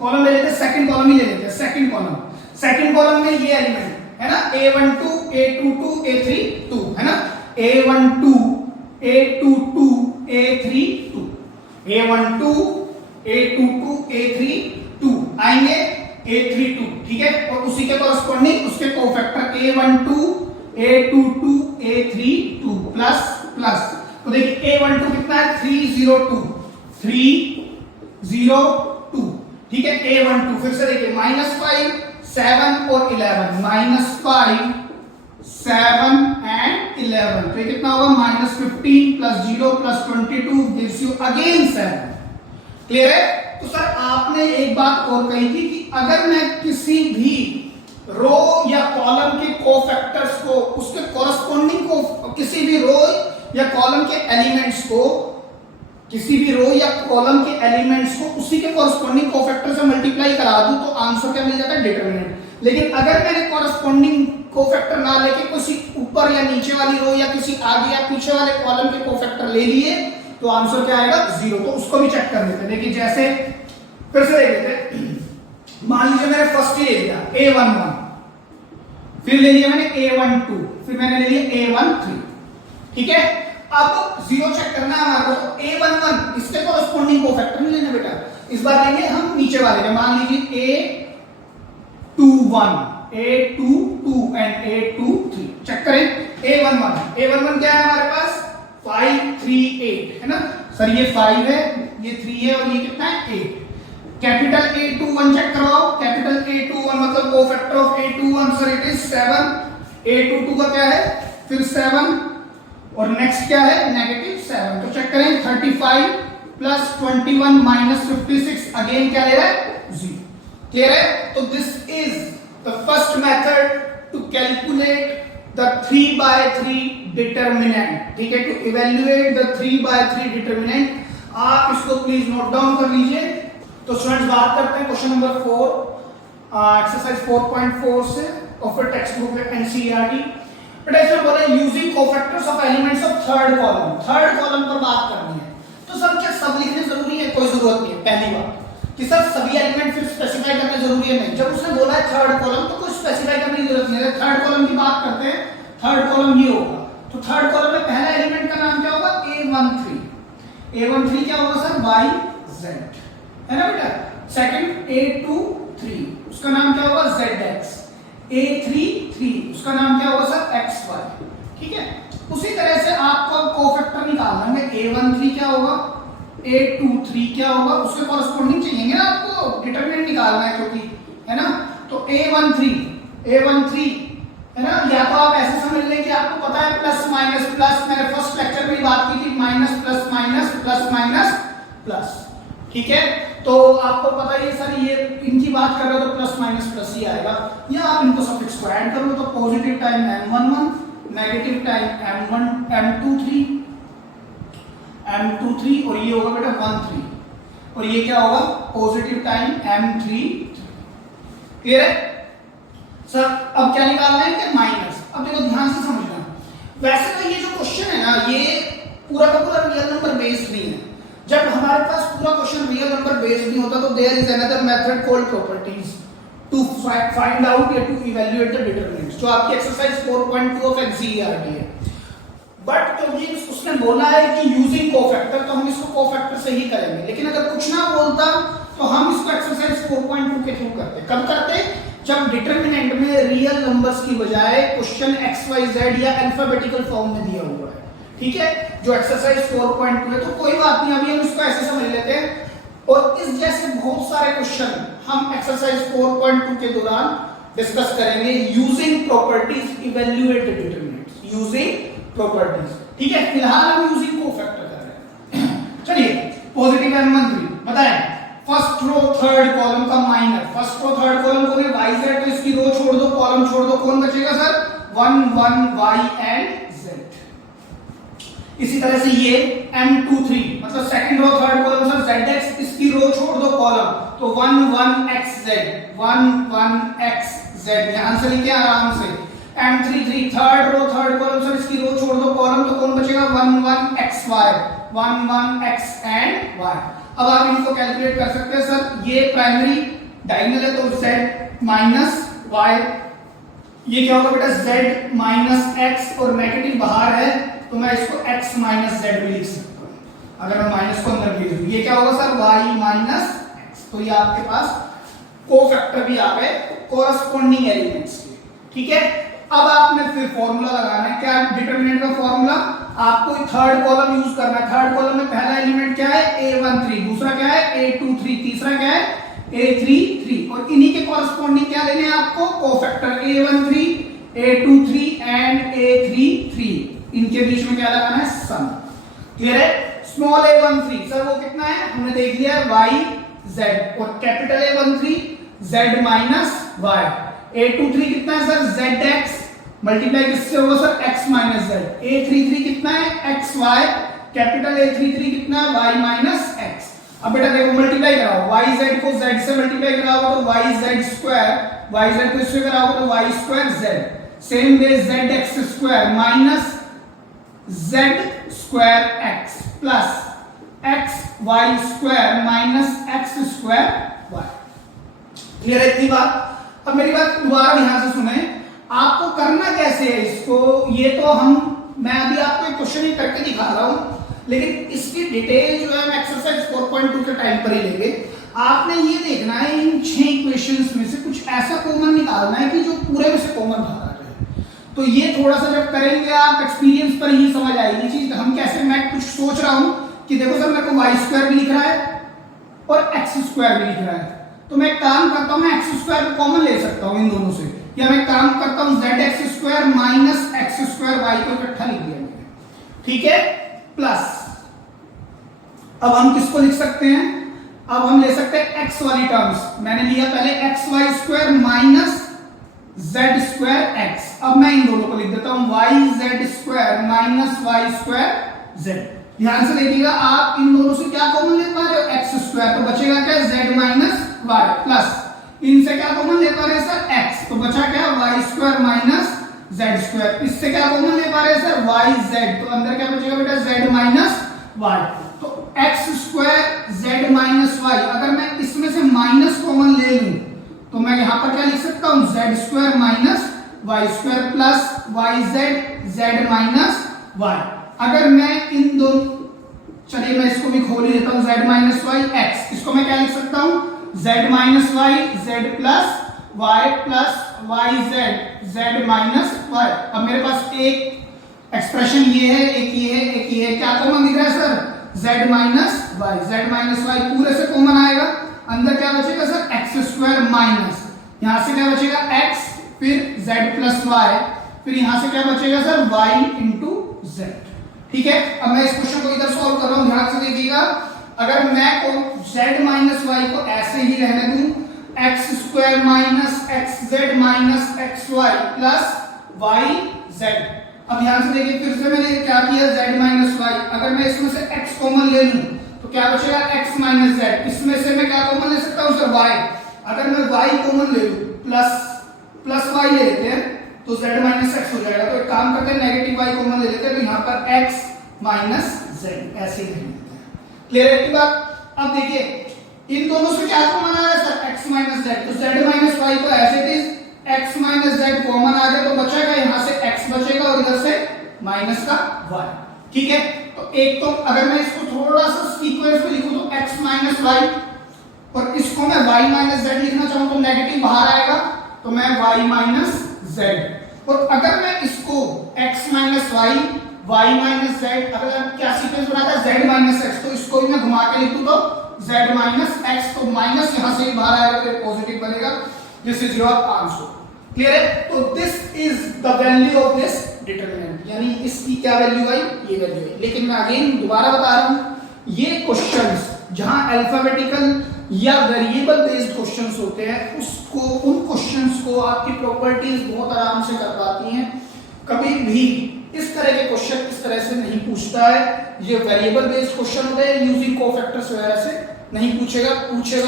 कॉलम ले लेते हैं, सेकंड कॉलम ही ले लेते हैं। सेकंड कॉलम में ये एलिमेंट है ना, A12 A22 A32 है ना, A12 A22 A32, A12 A22 A32 आएंगे, A32, ठीक है, और उसी के कॉरस्पॉन्डिंग उसके cofactor A12 A22 A32 plus plus. तो देखिए A12 कितना है? 302, ठीक है। A12 फिर से देखिए -5 7 और 11, -5 7 एंड 11, तो ये कितना होगा? -15 plus 0 plus 22 gives you again 7। Clear है? तो सर आपने एक बात और कही थी कि अगर मैं किसी भी रो या कॉलम के कोफैक्टर्स को, उसके कॉरस्पॉन्डिंग को, किसी भी रो या कॉलम के एलिमेंट्स को, किसी भी रो या कॉलम के एलिमेंट्स को उसी के कॉरस्पॉन्डिंग कोफैक्टर से मल्टीप्लाई करा दूं तो आंसर क्या मिल जाता है? डिटरमिनेंट। लेकिन अगर मैंने कॉरस्पॉन्डिंग कोफैक्टर ना लेके किसी ऊपर या नीचे वाली रो या किसी आगे या पीछे वाले कॉलम के कोफैक्टर ले लिए तो आंसर क्या आएगा? 0। तो उसको भी चेक कर लेते हैं। देखिए जैसे फिर से देख लेते हैं, मान लीजिए मैंने फर्स्ट ले लिया A11, फिर ले लिया मैंने A12, फिर मैंने ले लिया A13, ठीक है। अब 0 चेक करना है हमारे को, तो A11 इसके कॉरस्पॉन्डिंग कोफैक्टर नहीं लेना बेटा, इस बार लेंगे हम नीचे वाले के। मान लीजिए A21 A22 and A23, check करें। A11 क्या है हमारे पास? 5 3 8 है ना सर, ये 5 है, ये 3 है और ये कितना है? 8। कैपिटल A21 चेक करवाओ, कैपिटल A21 मतलब cofactor of A21 sir it is 7, A22 का क्या है? फिर 7, और नेक्स्ट क्या है? -7। तो चेक करें, 35 प्लस 21 माइनस 56, अगेन क्या ले रहा है? 0। क्लियर है? तो this is the first method to calculate the 3/3 determinant, ठीक है, टू इवेल्युएट द 3/3 डिटरमिनेंट। आप इसको प्लीज नोट डाउन कर लीजिए। तो स्टूडेंट्स बात करते हैं क्वेश्चन नंबर 4 एक्सरसाइज 4.4 से और फिर टेक्स्ट बुक में एनसीईआरटी। बेटा इसमें बोला using cofactors of elements of third column पर बात करनी है। तो सर क्या सब लिखने जरूरी है? कोई जरूरत नहीं है। पहली बात कि सर सभी एलिमेंट फिर स्पेसिफाई करने जरूरी है नहीं। जब उसने बोला है थर्ड कॉलम तो कुछ स्पेसिफाई करने की जरूरत नहीं है। थर्ड कॉलम की बात करते हैं, थर्ड कॉलम ये होगा। तो थर्ड कॉलम में पहला एलिमेंट का नाम क्या होगा? A13 क्या होगा सर? YZ है ना बेटा। सेकंड A23 उसका नाम क्या होगा? ZX। A33 उसका नाम क्या होगा सर? XY। ठीक है, उसी तरह से आपको कोफैक्टर निकालना है। A13 क्या होगा, A23 क्या होगा, उसके कॉरस्पॉन्डिंग चाहिए ना आपको, डिटरमिनेंट निकालना है क्योंकि, है ना। तो A13 है ना। या तो आप ऐसे समझ लें कि आपको पता है प्लस माइनस प्लस, मैंने फर्स्ट लेक्चर में बात की थी, minus plus minus plus minus plus, ठीक है। तो आपको पता ही है सर ये इनकी बात कर रहे हो तो प्लस माइनस प्लस ही आएगा, या आप इनको सफिक्स को ऐड कर लो तो positive time m11, negative time m1 m23 और ये होगा बेटा 13, और ये क्या होगा पॉजिटिव टाइम m3। क्लियर है सर। अब क्या निकालना है कि माइनस। अब देखो ध्यान से समझना, वैसे तो ये जो क्वेश्चन है ना ये पूरा का पूरा रियल नंबर बेस्ड नहीं है। जब हमारे पास पूरा क्वेश्चन रियल नंबर बेस्ड नहीं होता तो there is another method called properties to find out या टू इवैल्यूएट द डिटरमिनेंट्स, जो आपकी एक्सरसाइज 4.2 ऑफ एनसीईआरटी है। बट तो ये उसने बोला है कि यूजिंग कोफैक्टर, तो हम इसको कोफैक्टर से ही करेंगे, लेकिन अगर कुछ ना बोलता तो हम इसको एक्सरसाइज 4.2 के थ्रू करते। कब करते? जब डिटरमिनेंट में रियल नंबर्स की बजाय क्वेश्चन एक्स वाई जेड या अल्फाबेटिकल फॉर्म में दिया हुआ है, ठीक है, जो एक्सरसाइज 4.2 है। तो कोई बात नहीं, अभी हम इसको ऐसे समझ लेते हैं, और इस जैसे बहुत सारे क्वेश्चन हम एक्सरसाइज 4.2 के दौरान डिस्कस करेंगे using properties evaluate the determinants, using properties, ठीक है। फिलहाल हम यूजिंग कोफैक्टर कर रहे हैं। चलिए पॉजिटिव m13 बताएं, फर्स्ट रो थर्ड कॉलम का minor, first row third column को है y z, तो इसकी रो छोड़ दो कॉलम छोड़ दो, कौन बचेगा सर 1 1 y एंड z। इसी तरह से ये m23 मतलब second row third column sir zx, इसकी रो छोड़ दो कॉलम, तो 1 1 xz 1 1 xz, ध्यान से लिखिए आराम से। m33 third row third column sir इसकी रो छोड़ दो कॉलम, तो कौन बचेगा 1 1 xy 1 1 x एंड y। अब आप इनको कैलकुलेट कर सकते हैं सर, ये प्राइमरी डायगोनल है तो z माइनस y, ये क्या होगा बेटा z माइनस x, और नेगेटिव बाहर है तो मैं इसको x माइनस z भी लिख सकता हूं अगर मैं माइनस को अंदर भेज दूं। ये क्या होगा सर y माइनस x, तो ये आपके पास कोफैक्टर भी आ गए कोरस्पोंडिंग एलिमेंट्स के, ठीक है। अब आपने फिर फॉर्मूला लगाना है, क्या डिटरमिनेंट का फॉर्मूला, आपको थर्ड कॉलम यूज करना है। थर्ड कॉलम में पहला एलिमेंट क्या है a13, दूसरा क्या है a23, तीसरा क्या है a33, और इन्हीं के कॉरस्पॉन्डिंग क्या लेने हैं आपको cofactor a13 a23 and a33, इनके बीच में क्या लगाना है सम। क्लियर है। स्मॉल a13 सर वो कितना है हमने देख लिया है y z, और capital a13 z minus y, a23 कितना है सर zx मल्टीप्लाई किससे होगा sir x minus z, a33 कितना है xy, कैपिटल a33 कितना है y माइनस x। अब बेटा देखो मल्टीप्लाई कराओ, yz को z से मल्टीप्लाई कराओगे तो yz स्क्वायर, yz को इससे कराओगे तो y square z, same way zx square minus z square x plus xy square minus x square y। Clear है इतनी बात। अब मेरी बात दोबारा ध्यान से सुने, आपको करना कैसे है इसको, ये तो मैं अभी आपको एक क्वेश्चन ही करके दिखा रहा हूं, लेकिन इसकी डिटेल जो है हम एक्सरसाइज 4.2 के टाइम पर ही लेंगे। आपने ये देखना है इन 6 इक्वेशंस में से कुछ ऐसा कॉमन निकालना है कि जो पूरे में से कॉमन बाहर आ जाए। तो ये थोड़ा सा जब करेंगे आप एक्सपीरियंस पर ही समझ आएगी चीज। हम कैसे, मैं कुछ सोच रहा हूं कि देखो सर मेरे को y स्क्वायर भी लिख रहा है और x स्क्वायर भी लिख रहा है, तो मैं काम करता हूं मैं x स्क्वायर को कॉमन ले सकता हूं इन दोनों से, या मैं काम करता हूं zx square minus x square y को इकट्ठा लिख दिया मैंने, ठीक है, प्लस अब हम किसको लिख सकते हैं, अब हम ले सकते हैं x वाली टर्म्स, मैंने लिया पहले xy square minus z square x, अब मैं इन दोनों को लिख देता हूं yz square minus y square z। ध्यान से देखिएगा आप इन दोनों से क्या कॉमन ले पा रहे हो x स्क्वायर, तो बचेगा क्या z माइनस y, प्लस इनसे क्या कॉमन ले पा रहे हैं सर x, तो बचा क्या y square minus z square, इससे क्या कॉमन ले पा रहे हैं सर yz, तो अंदर क्या बचेगा बेटा z माइनस y, तो x square z minus y, अगर मैं इसमें से माइनस कॉमन ले लूं तो मैं यहां पर क्या लिख सकता हूं z square minus y square plus yz z minus y। अगर मैं इन दो, चलिए मैं इसको भी खोल ही देता हूं z माइनस y x, इसको मैं क्या लिख सकता हूं z minus y z plus y plus yz z minus y। अब मेरे पास एक एक्सप्रेशन ये है, एक ये है, एक ये है, क्या कॉमन दिख रहा है सर z माइनस y पूरे से कॉमन आएगा, अंदर क्या बचेगा सर x स्क्वायर माइनस, यहां से क्या बचेगा x फिर z प्लस वाई, फिर यहां से क्या बचेगा सर y इंटू z। ठीक है, अब मैं इस क्वेश्चन को इधर सॉल्व कर रहा हूं, ध्यान से देखिएगा। अगर मैं को z माइनस y को ऐसे ही रहने दूं, x square minus x z minus x y plus y z. अब ध्यान से देखिए, फिर से मैंने क्या किया, z माइनस वाई, अगर मैं इसमें से x कॉमन ले लूं तो क्या बचेगा x माइनस जेड। इसमें से मैं क्या कॉमन ले सकता हूं सर y, अगर मैं y कॉमन ले लूं प्लस y ले लेते हैं तो z माइनस x हो जाएगा। तो एक काम करते हैं, नेगेटिव y कॉमन ले लेते हैं, तो यहां पर x माइनस z ऐसे ही लेते हैं। क्लियर है की बात। अब देखिए इन दोनों से क्या कॉमन आ रहा है सर x माइनस z, तो z माइनस y को as it is x minus z common आ जाए तो बचेगा यहां से x बचेगा और इधर से माइनस का y। ठीक है, तो एक तो अगर मैं इसको थोड़ा सा सीक्वेंस में लिखूं तो x माइनस y, और इसको मैं y माइनस z लिखना चाहूं तो नेगेटिव बाहर आएगा तो मैं y माइनस z। और अगर मैं इसको x minus y minus z, अगर क्या सीक्वेंस बनाता है z माइनस x, तो इसको भी मैं घुमा के लिखूं तो z माइनस x, तो माइनस यहां से ही बाहर आएगा तो पॉजिटिव बनेगा। This is your answer. Clear है, तो this is the value of this determinant, यानी इसकी क्या वैल्यू आई, ये वैल्यू आई। लेकिन मैं अगेन दोबारा बता रहा हूं, ये क्वेश्चंस जहां अल्फाबेटिकल या वेरिएबल बेस्ड क्वेश्चंस होते हैं, उसको उन क्वेश्चंस को आपकी प्रॉपर्टीज बहुत आराम से कर पाती हैं। कभी भी इस तरह के क्वेश्चन इस तरह से नहीं पूछता है। ये वेरिएबल बेस्ड क्वेश्चन होते हैं, यूजिंग कोफैक्टर्स वगैरह से नहीं पूछेगा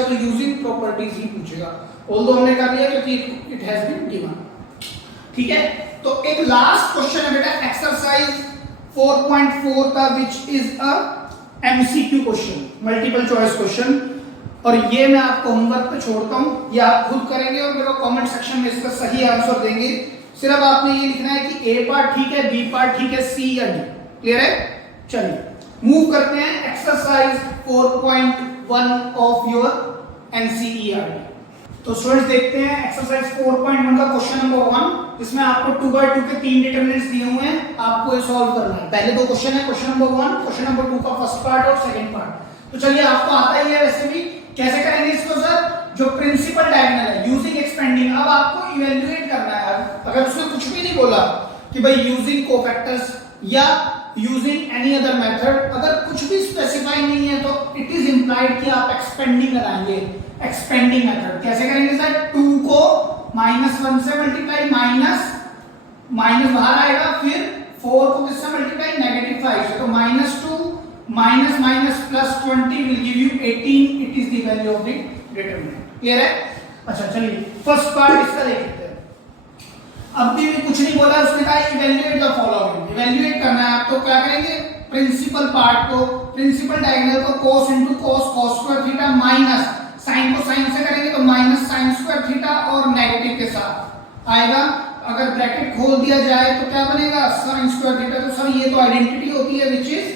तो यूजिंग प्रॉपर्टीज ही पूछेगा। ऑल्दो हमने कर लिया क्योंकि इट हैज बीन गिवन। ठीक है, तो एक लास्ट क्वेश्चन है बेटा एक्सरसाइज 4.4 का, which is a MCQ question, multiple choice question, और ये मैं आपको होमवर्क पे छोड़ता हूं, ये आप खुद करेंगे और मेरे को कमेंट सेक्शन में इसका सही आंसर देंगे। सिर्फ आपने ये लिखना है कि ए पार्ट ठीक है, बी पार्ट ठीक है, सी या डी। क्लियर है, चलिए मूव करते हैं एक्सरसाइज 4.1 ऑफ योर एनसीईआरटी। तो स्टूडेंट्स देखते हैं एक्सरसाइज 4.1 का क्वेश्चन नंबर 1। इसमें आपको 2x2 के 3 डिटरमिनेंट्स दिए हुए हैं, आपको ये सॉल्व करना है। पहले दो क्वेश्चन है, क्वेश्चन नंबर 1, क्वेश्चन नंबर 2 का फर्स्ट पार्ट और सेकंड पार्ट। तो चलिए आपको आता ही है वैसे भी, कैसे करेंगे इसको सर, जो प्रिंसिपल डायगोनल है यूजिंग एक्सपेंडिंग, अब आपको इवैल्यूएट करना है। अगर उसने कुछ भी नहीं बोला कि भाई यूजिंग कोफैक्टर्स या यूजिंग एनी अदर मेथड, अगर कुछ भी स्पेसिफाई नहीं है तो इट इज इंप्लाइड कि आप एक्सपेंडिंग लगाएंगे। एक्सपेंडिंग मेथड कैसे करेंगे सर, 2 को -1 से मल्टीप्लाई, माइनस बाहर आएगा, फिर 4 को किससे मल्टीप्लाई, -5 से, तो -2 minus plus 20 will give you 18, it is the value of the determinant. Clear है। अच्छा चलिए फर्स्ट पार्ट इसका देखते हैं। अब भी कुछ नहीं बोला, उसने कहा इवैल्यूएट द फॉलोइंग, इवैल्यूएट करना है आप, तो क्या करेंगे, प्रिंसिपल पार्ट को, प्रिंसिपल डायगोनल को cos into cos square theta minus sine को साइन से करेंगे तो माइनस साइन स्क्वायर थीटा और नेगेटिव के साथ आएगा। अगर ब्रैकेट खोल दिया जाए तो क्या बनेगा, साइन स्क्वायर थीटा। तो सर ये तो आइडेंटिटी होती है विच इज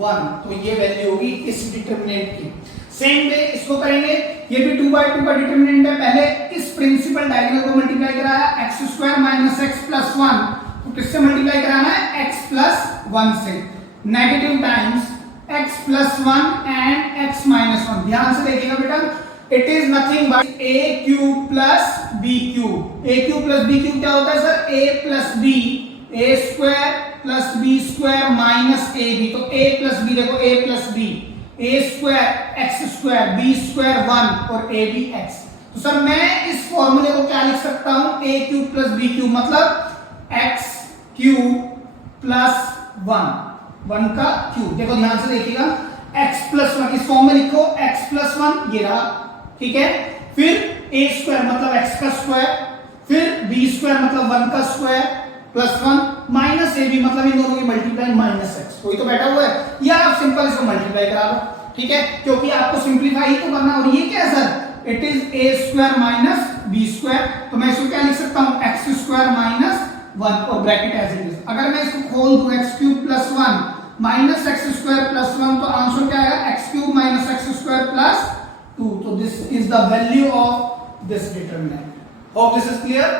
1, तो ये वैल्यू होगी इस डिटरमिनेंट की। सेम वे इसको करेंगे, ये भी 2/2 का डिटरमिनेंट है। पहले इस प्रिंसिपल डायगोनल को मल्टीप्लाई कराया x² माइनस x प्लस 1, तो किससे मल्टीप्लाई कराना है, x प्लस 1 से, negative times x plus 1 and x minus 1। ध्यान से देखिएगा बेटा, it is nothing but a cube plus b cube. a cube plus b cube क्या होता है sir, a plus b, a square plus b square minus ab। तो a plus b देखो, a plus b, a square x square b square 1 और ab x। तो sir मैं इस फॉर्मूले को क्या लिख सकता हूं, a cube plus b cube मतलब x क्यूब प्लस 1 का क्यूब। देखो ध्यान से देखिएगा, x प्लस 1 इस फॉर्म में लिखो, x प्लस 1 ये रहा, ठीक है। फिर a स्क्वायर मतलब x का स्क्वायर, फिर b स्क्वायर मतलब 1 का स्क्वायर प्लस 1 माइनस ab मतलब इन दोनों की मल्टीप्लाई माइनस x। कोई तो बैठा हुआ है, या आप सिंपल इसको मल्टीप्लाई करा लो, ठीक है, क्योंकि आपको सिंपलीफाई ही तो करना। और ये क्या है sir, it is a square minus b square. तो मैं इसको क्या लिख सकता हूं, x स्क्वायर माइनस 1 और ब्रैकेट एज इट इज। अगर मैं इसको खोल दूं, x cube plus 1 minus x square plus 1, तो आंसर क्या आएगा, x cube minus x square plus 2। तो this is the value of this determinant. Hope this is clear,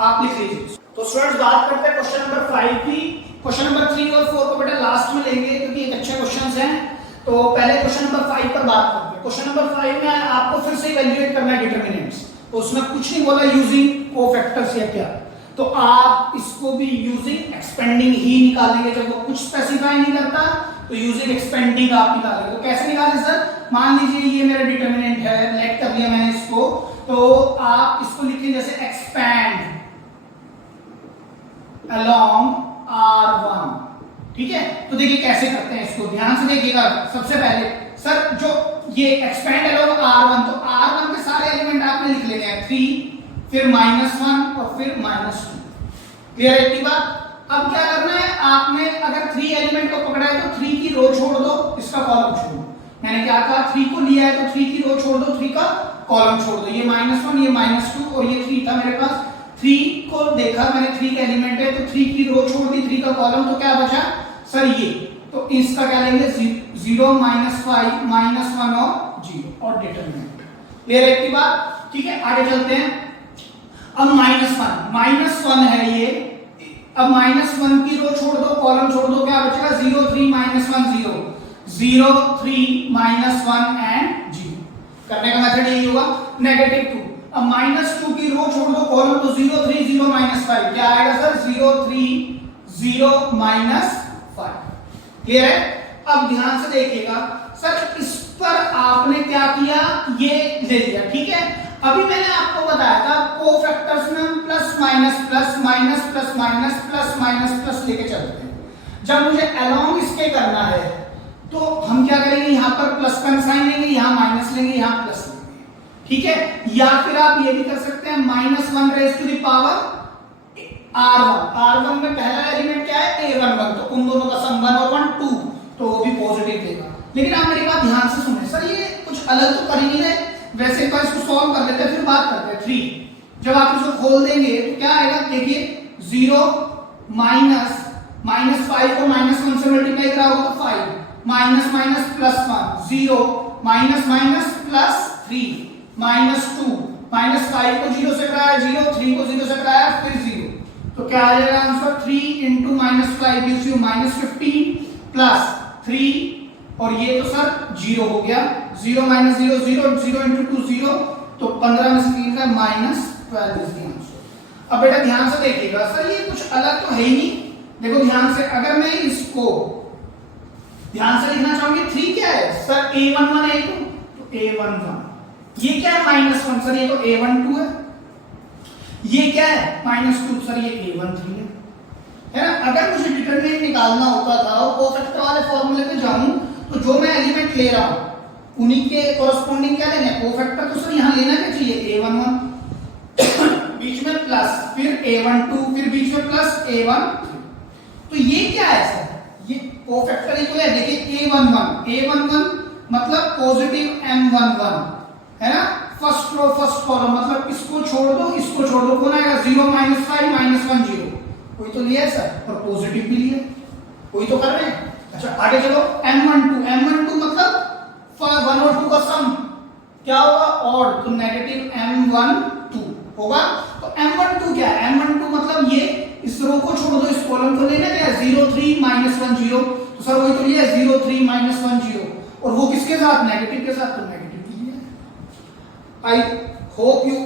आप लिख लीजिए। तो स्टूडेंट्स बात करते हैं क्वेश्चन नंबर 5 की। क्वेश्चन नंबर 3 और 4 को बेटा लास्ट में लेंगे क्योंकि ये अच्छे क्वेश्चंस हैं। तो पहले क्वेश्चन नंबर 5 पर बात करते हैं। क्वेश्चन नंबर 5 में आपको फिर से इवैल्यूएट करना है डिटरमिनेंट्स। तो उसमें कुछ नहीं बोला यूजिंग कोफैक्टर्स या क्या, तो आप इसको भी यूजिंग एक्सपेंडिंग ही निकालेंगे। जब वो कुछ स्पेसिफाई नहीं करता तो यूजिंग एक्सपेंडिंग आप निकालेंगे। तो कैसे निकालें सर? मान लीजिए ये मेरा डिटरमिनेंट है, लेट कर लिया मैंने इसको, तो आप इसको लिखें जैसे एक्सपैंड अलोंग R1। ठीक है, तो देखिए कैसे करते हैं इसको, ध्यान से देखिएगा। सबसे पहले सर जो ये एक्सपैंड अलोंग R1, तो R1 के सारे एलिमेंट आपने लिख लेने हैं 3, फिर -1 और फिर -2। क्लियर है इतनी बात? अब क्या करना है, आपने अगर 3 एलिमेंट को पकड़ा है तो 3 की रो छोड़ दो, इसका कॉलम छोड़ दो। मैंने क्या कहा, 3 को लिया है तो 3 की रो छोड़ दो, 3 का कॉलम छोड़ दो। ये -1, ये -2 और ये 3 था मेरे पास। 3 को देखा मैंने, 3 का एलिमेंट है तो 3 की रो छोड़ दी, 3 का कॉलम, तो क्या बचा सर ये। तो इसका क्या लेंगे 0, -5, -1 और 0 और डिटरमिनेंट। क्लियर है इतनी बात? ठीक है, आगे चलते हैं। अब -1 है ये। अब -1 की रो छोड़ दो, कॉलम छोड़ दो, क्या बचेगा 0, 3, -1, 0, 0, 3, -1 एंड 0। करने का मेथड यही होगा। -2, अब -2 की रो छोड़ दो, कॉलम, तो 0, 3, 0, -5, क्या आएगा सर 0, 3, 0, -5। क्लियर है? अब ध्यान से देखिएगा सर, इस पर आपने क्या किया, ये ले लिया। ठीक है, अभी मैंने आपको बताया था कोफैक्टर्स में हम plus minus plus minus plus minus plus minus plus लेके चलते हैं। जब मुझे अलोंग इसके करना है तो हम क्या करेंगे, यहां पर प्लस का साइन लेंगे, यहां माइनस लेंगे, यहां प्लस लेंगे। ठीक है, या फिर आप ये भी कर सकते हैं -1 raise to the power R1 में पहला एलिमेंट क्या है A11, तो उन दोनों का सम 1 और 1 2, तो वो भी पॉजिटिव देगा। लेकिन आप मेरी बात ध्यान से सुने सर, ये कुछ अलग तो कर ही नहीं रहे। वैसे एक बार इसको सॉल्व कर लेते हैं, फिर बात करते हैं। 3 जब आप इसको खोल देंगे तो क्या आएगा, देखिए 0 -5 को -1 से मल्टीप्लाई करा होगा तो 5, -, +1, 0, +3, -2, -5 को 0 से कराया 0, 3 को 0 से कराया फिर 0, तो क्या आ जाएगा आंसर 3 × -5 gives you -15 +3, और ये तो सर 0 हो गया। 0 - 0 0, 0 × 2 0, तो 15 में से 3 का -12 इज द आंसर। अब बेटा ध्यान से देखिएगा सर, ये कुछ अलग तो है ही नहीं। देखो ध्यान से, अगर मैं इसको ध्यान से लिखना चाहूंगी, 3 क्या है सर A11 है, तो A11। ये क्या है -1 सर, ये तो A12 है। ये क्या है -2 सर, ये A13 है ना। अगर मुझे डिटरमिनेंट निकालना होता था और कोफैक्टर वाले फॉर्मूले पे जाऊं, तो जो मैं एलिमेंट ले रहा हूं उन्हीं के कोरस्पॉन्डिंग क्या लेना है, कोफैक्टर। तो सर यहां लेना क्या चाहिए A11, बीच में प्लस, फिर A12, फिर बीच में प्लस A13। तो ये क्या है सर, ये कोफैक्टर ही तो है। देखिए A11 मतलब पॉजिटिव M11 है ना। फर्स्ट रो फर्स्ट कॉलम, मतलब इसको छोड़ दो, इसको छोड़ दो, कौन आएगा 0, -5, -1, 0, कोई तो लिया है सर, और पॉजिटिव भी लिया, कोई तो कर रहे हैं। अच्छा आगे चलो, M12 मतलब 1 और 2 का सम क्या होगा, ऑड, तो -M12 होगा। तो M12 क्या है, M12 मतलब ये, इस रो को छोड़ दो, इस कॉलम को लेना क्या है 0, 3, -1, 0, तो सर वही तो लिया 0, 3, -1, 0, और वो किसके साथ, नेगेटिव के साथ, तो नेगेटिव लिया। I hope you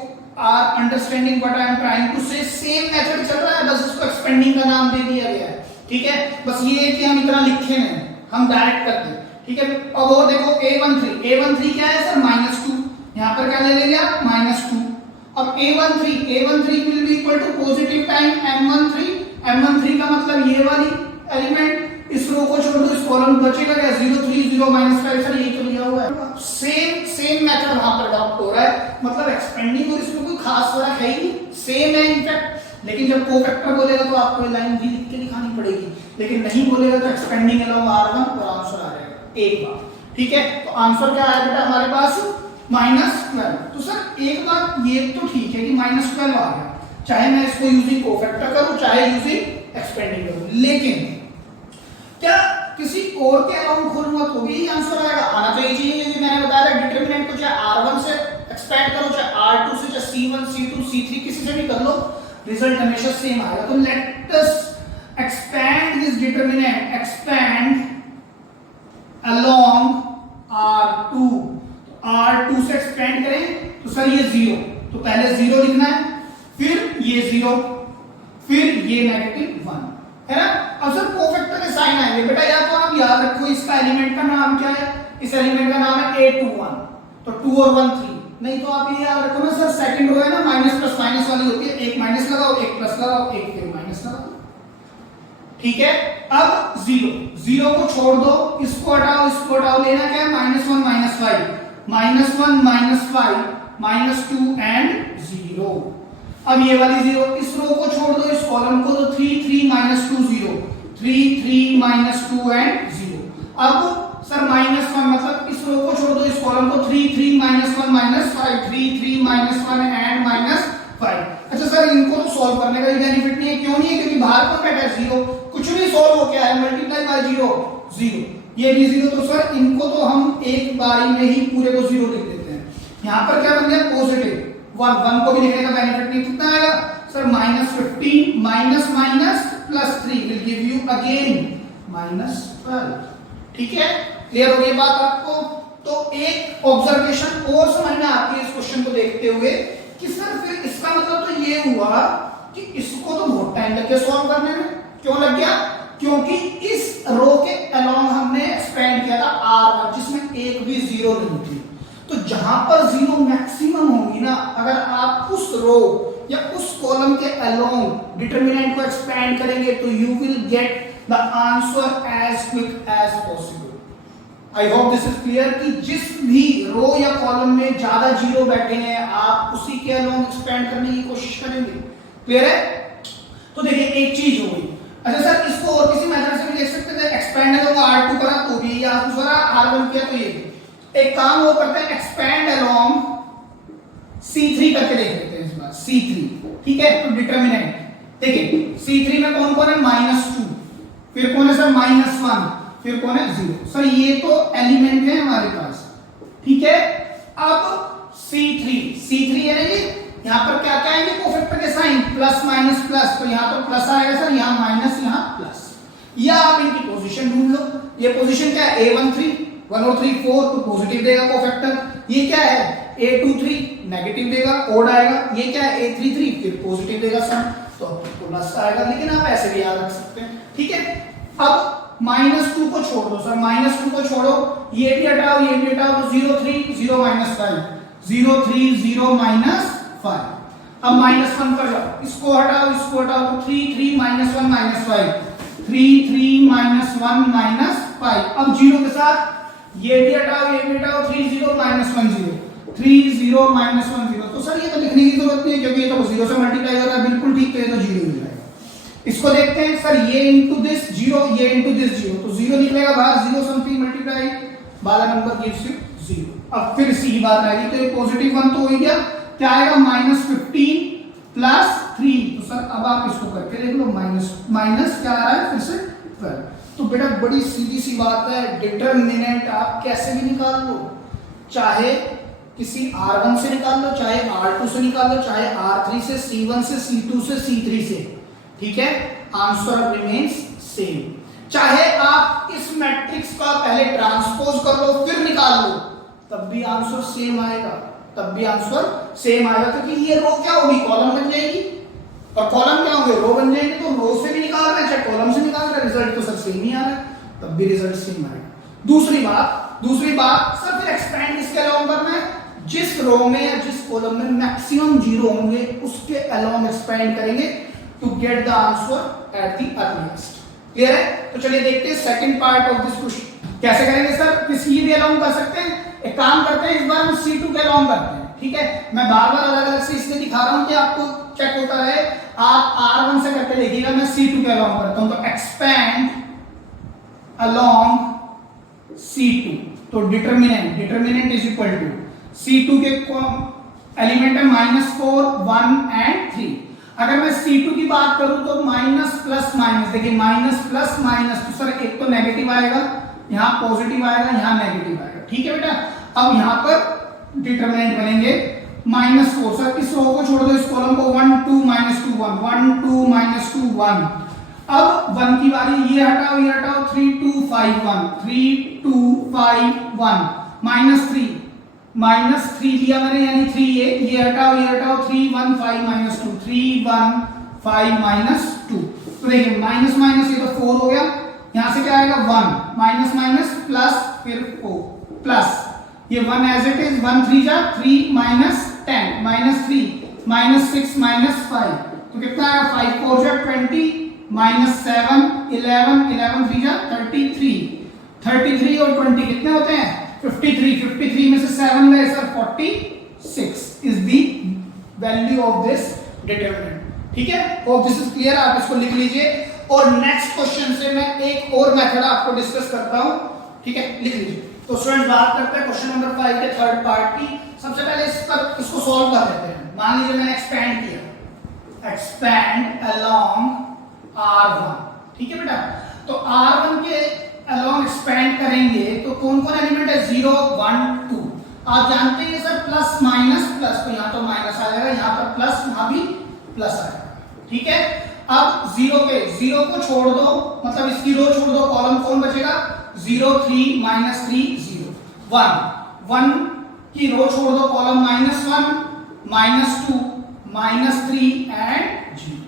are understanding what I am trying to say। Same method चल रहा है, बस इसको एक्सपेंडिंग का नाम दे दिया गया है। ठीक है, बस ये है कि हम इतना लिखे नहीं, हम डायरेक्ट करते हैं। ठीक है, अब वो देखो A13 क्या है सर -2, यहां पर क्या ले लेंगे आप -2। अब A13 will be equal to positive time M13 का मतलब ये वाली एलिमेंट, इस रो को छोड़ दो, इस कॉलम बचेगा क्या 0, 3, 0, -5, सर ये तो लिया हुआ है। सेम मेथड वहां पर अडॉप्ट हो रहा है, मतलब एक्सपेंडिंग और इसमें कोई खास फर्क है ही नहीं, सेम है इनफैक्ट। लेकिन जब कोफैक्टर बोलेगा तो आपको ये लाइन भी लिख के दिखानी पड़ेगी, लेकिन नहीं बोलेगा तो एक्सपेंडिंग अलोंग R1 और आंसर आ जाएगा एक बार। ठीक है, तो आंसर क्या आया बेटा हमारे पास -12। तो सर एक बात ये तो ठीक है कि -12 आ गया, चाहे मैं इसको यूजिंग कोफैक्टर करूं चाहे यूजिंग एक्सपेंडिंग करूं, लेकिन क्या किसी और के अलाउंग खोलूंगा तो भी आंसर आएगा, आना तो यही चाहिए। क्योंकि मैंने बताया डिटरमिनेंट को चाहे R1 से एक्सपेंड करो, चाहे R2 से, चाहे C1, C2, C3 किसी से भी कर लो, रिजल्ट हमेशा सेम आएगा। तो let us expand this determinant, expand along R2। R2 से एक्सपेंड करें तो सर ये 0, तो पहले 0 लिखना है, फिर ये 0, ये -1 है ना। अब सर कोफैक्टर के साइन आएंगे बेटा, या तो आप याद रखो इसका एलिमेंट का नाम क्या है, इस एलिमेंट का नाम है A21, तो 2 और 1 3, नहीं तो आप ये याद रखो ना सर सेकंड रो है ना माइनस प्लस माइनस वाली होती है, एक माइनस लगाओ एक प्लस लगाओ एक फिर माइनस लगाओ, ठीक है। अब 0 को छोड़ दो, इसको हटाओ, लेना क्या है -1 -5, -1 -5 -2 एंड 0। अब ये वाली 0, इस रो को छोड़ दो, इस कॉलम को, तो 3 3 -2 0, 3 3 -2 एंड 0। अब सर -1 मतलब इस रो को छोड़ दो, इस कॉलम को, 3 3 -1 -5, 3 3 -1 एंड -5। अच्छा सर इनको तो सॉल्व करने का भी बेनिफिट नहीं है, क्यों नहीं है, क्योंकि बाहर कौन बैठा है 0, कुछ भी सॉल्व हो क्या है, मल्टीप्लाई बाय 0 0, ये भी 0, तो सर इनको तो हम एक बारी में ही पूरे को 0 लिख देते हैं। यहां पर क्या बन गया पॉजिटिव 1 को भी लिखने का बेनिफिट नहीं, कितना आएगा sir -15 minus minus +3 will give you again -12, ठीक है। क्लियर हो गई बात आपको। तो एक ऑब्जर्वेशन और समझ में आती है इस क्वेश्चन को देखते हुए कि सर फिर इसका मतलब तो ये हुआ कि इसको तो बहुत टाइम लग गया सॉल्व करने में, क्यों लग गया, क्योंकि इस रो के अलोंग हमने एक्सपेंड किया था R1 जिसमें एक भी 0 नहीं थी, तो जहां पर 0 मैक्सिमम होगी ना, अगर आप उस रो या उस कॉलम के अलोंग डिटरमिनेंट को एक्सपेंड करेंगे तो you will get the answer as quick as possible. I hope this is clear कि जिस भी रो या कॉलम में ज्यादा 0 बैठे हैं आप उसी के अलोंग एक्सपेंड करने की कोशिश करेंगे। क्लियर है। तो देखिए एक चीज हो गई। अच्छा सर इसको और किसी मेथड से भी देख सकते थे, एक्सपेंड है तो R2 करा तो भी, या दूसरा R1 किया तो ये भी। एक काम वो करते हैं एक्सपेंड अलोंग C3 करके देख लेते हैं इस बार C3, ठीक है। तो डिटरमिनेंट देखिए C3 में कौन कौन है -2, फिर कौन है सर -1, फिर कौन है 0। सर ये तो एलिमेंट है हमारे पास, ठीक है। अब C3 है ना, ये यहां पर क्या क्या आएंगे कोफैक्टर के साइन प्लस माइनस प्लस, तो यहां तो प्लस आएगा सर, यहां माइनस यहां प्लस, या आप इनकी पोजीशन ढूंढ लो। ये पोजीशन क्या है A13 1 और 3 4 तो पॉजिटिव देगा कोफैक्टर, ये क्या है A23 नेगेटिव देगा ओड आएगा, ये क्या है A33 फिर पॉजिटिव देगा सम, तो प्लस आएगा, लेकिन आप ऐसे भी याद रख सकते हैं, ठीक है। अब -2 को छोड़ दो सर, -2 को छोड़ो, ये भी हटाओ तो 0 3 0 -5 0 3 0 -5। अब -1 पर जाओ, इसको हटाओ तो 3 3 -1 -5 3 3 -1 -5। अब 0 के साथ ये भी हटाओ 3 0 -1 0 3 0 -1 0। तो सर ये तो लिखने की जरूरत नहीं है क्योंकि ये तो 0 से मल्टीप्लाई कर रहा है, बिल्कुल ठीक, तो ये तो 0 हो जाएगा। इसको देखते हैं सर, ये इनटू दिस 0, ये इनटू दिस 0, तो 0 निकलेगा बाहर, 0 समथिंग मल्टीप्लाई वाला नंबर गिव्स यू 0। अब फिर सीधी बात आएगी, तो ये पॉजिटिव 1 तो हो ही गया, क्या आएगा -15 प्लस 3, तो सर अब आप इसको करके देख लो, माइनस क्या आ रहा है फिर से 12। तो बेटा बड़ी सीधी सी बात है, डिटरमिनेंट आप कैसे भी निकाल लो, चाहे किसी R1 से निकाल लो, चाहे R2 से निकाल लो, चाहे R3 से, C1 से, C2 से, C3 से, ठीक है, आंसर रिमेन्स सेम। चाहे आप इस मैट्रिक्स का पहले ट्रांसपोज कर लो फिर निकाल लो, तब भी आंसर सेम आएगा, क्योंकि ये रो क्या होगी, कॉलम बन जाएगी, और कॉलम क्या होंगे, रो बन जाएंगे। तो रो से भी निकाल रहे हैं चाहे कॉलम से निकाल रहे हैं, रिजल्ट तो सर सेम ही आ रहा है, तब भी रिजल्ट सेम आएगा। दूसरी बात सर फिर एक्सपेंड किसके अलोंग करना है, जिस रो में या जिस कॉलम में मैक्सिमम 0 होंगे उसके अलोंग एक्सपेंड करेंगे to get the answer at the earliest. Clear है। तो चलिए देखते हैं second part of this question कैसे करेंगे सर, किसी भी अलोंग कर सकते हैं। एक काम करते हैं, इस बार हम C2 के अलोंग करते हैं, ठीक है। मैं बार-बार अलग-अलग से इसलिए दिखा रहा हूं कि आपको चेक होता रहे। आप R1 से करके देखिएगा, मैं C2 के अलोंग करता हूं, तो एक्सपेंड अलोंग C2, तो determinant is equal to C2 के एलिमेंट है -4 1 एंड 3। अगर मैं C2 की बात करूं तो माइनस प्लस माइनस, देखिए माइनस प्लस माइनस, तो सर एक तो नेगेटिव आएगा, यहाँ पॉजिटिव आएगा, यहाँ नेगेटिव आएगा, ठीक है बेटा। अब यहाँ पर डिटरमिनेंट बनेंगे -4, सर इस रो को छोड़ दो, इस कॉलम को 1 2 -2 1 1 2 -2 1। अब 1 की बारी, ये हटाओ 3 2 5 1 3 2 5 1 -3 लिया मैंने, यानी 3 ये हटाओ 3 1 5 -2 3 1 5 -2। तो देखिए माइनस माइनस ये तो 4 हो गया, यहां से क्या आएगा 1 माइनस माइनस प्लस फिर 4 प्लस ये 1 एज इट इज 1 3 जा 3 माइनस 10 माइनस 3 माइनस 6 माइनस 5 तो कितना आएगा 5 4 जा 20 माइनस 7 11 11 3 जा 33 और 20 कितने होते हैं 53 में से 7 गए sir 46 is the value of this determinant. ठीक है, होप दिस इज क्लियर, आप इसको लिख लीजिए। और नेक्स्ट क्वेश्चन से मैं एक और मेथड आपको डिस्कस करता हूं। ठीक है, लिख लीजिए। तो स्टूडेंट बात करते हैं क्वेश्चन नंबर 5 के थर्ड पार्ट की। सबसे पहले इसको सॉल्व कर लेते हैं। मान लीजिए मैंने एक्सपेंड किया, एक्सपेंड अलोंग R1। ठीक है बेटा, तो R1 के अलोंग एक्सपेंड करेंगे तो कौन कौन एलिमेंट है 0 1 2। आप जानते हैं सर प्लस माइनस प्लस, तो यहां तो माइनस आ जाएगा, यहां पर प्लस, वहां भी प्लस आएगा। ठीक है, अब 0 को छोड़ दो, मतलब इसकी रो छोड़ दो, कॉलम कौन बचेगा 0 3 माइनस 3 0 1 की रो छोड़ दो, कॉलम -1 -2 -3 एंड 0।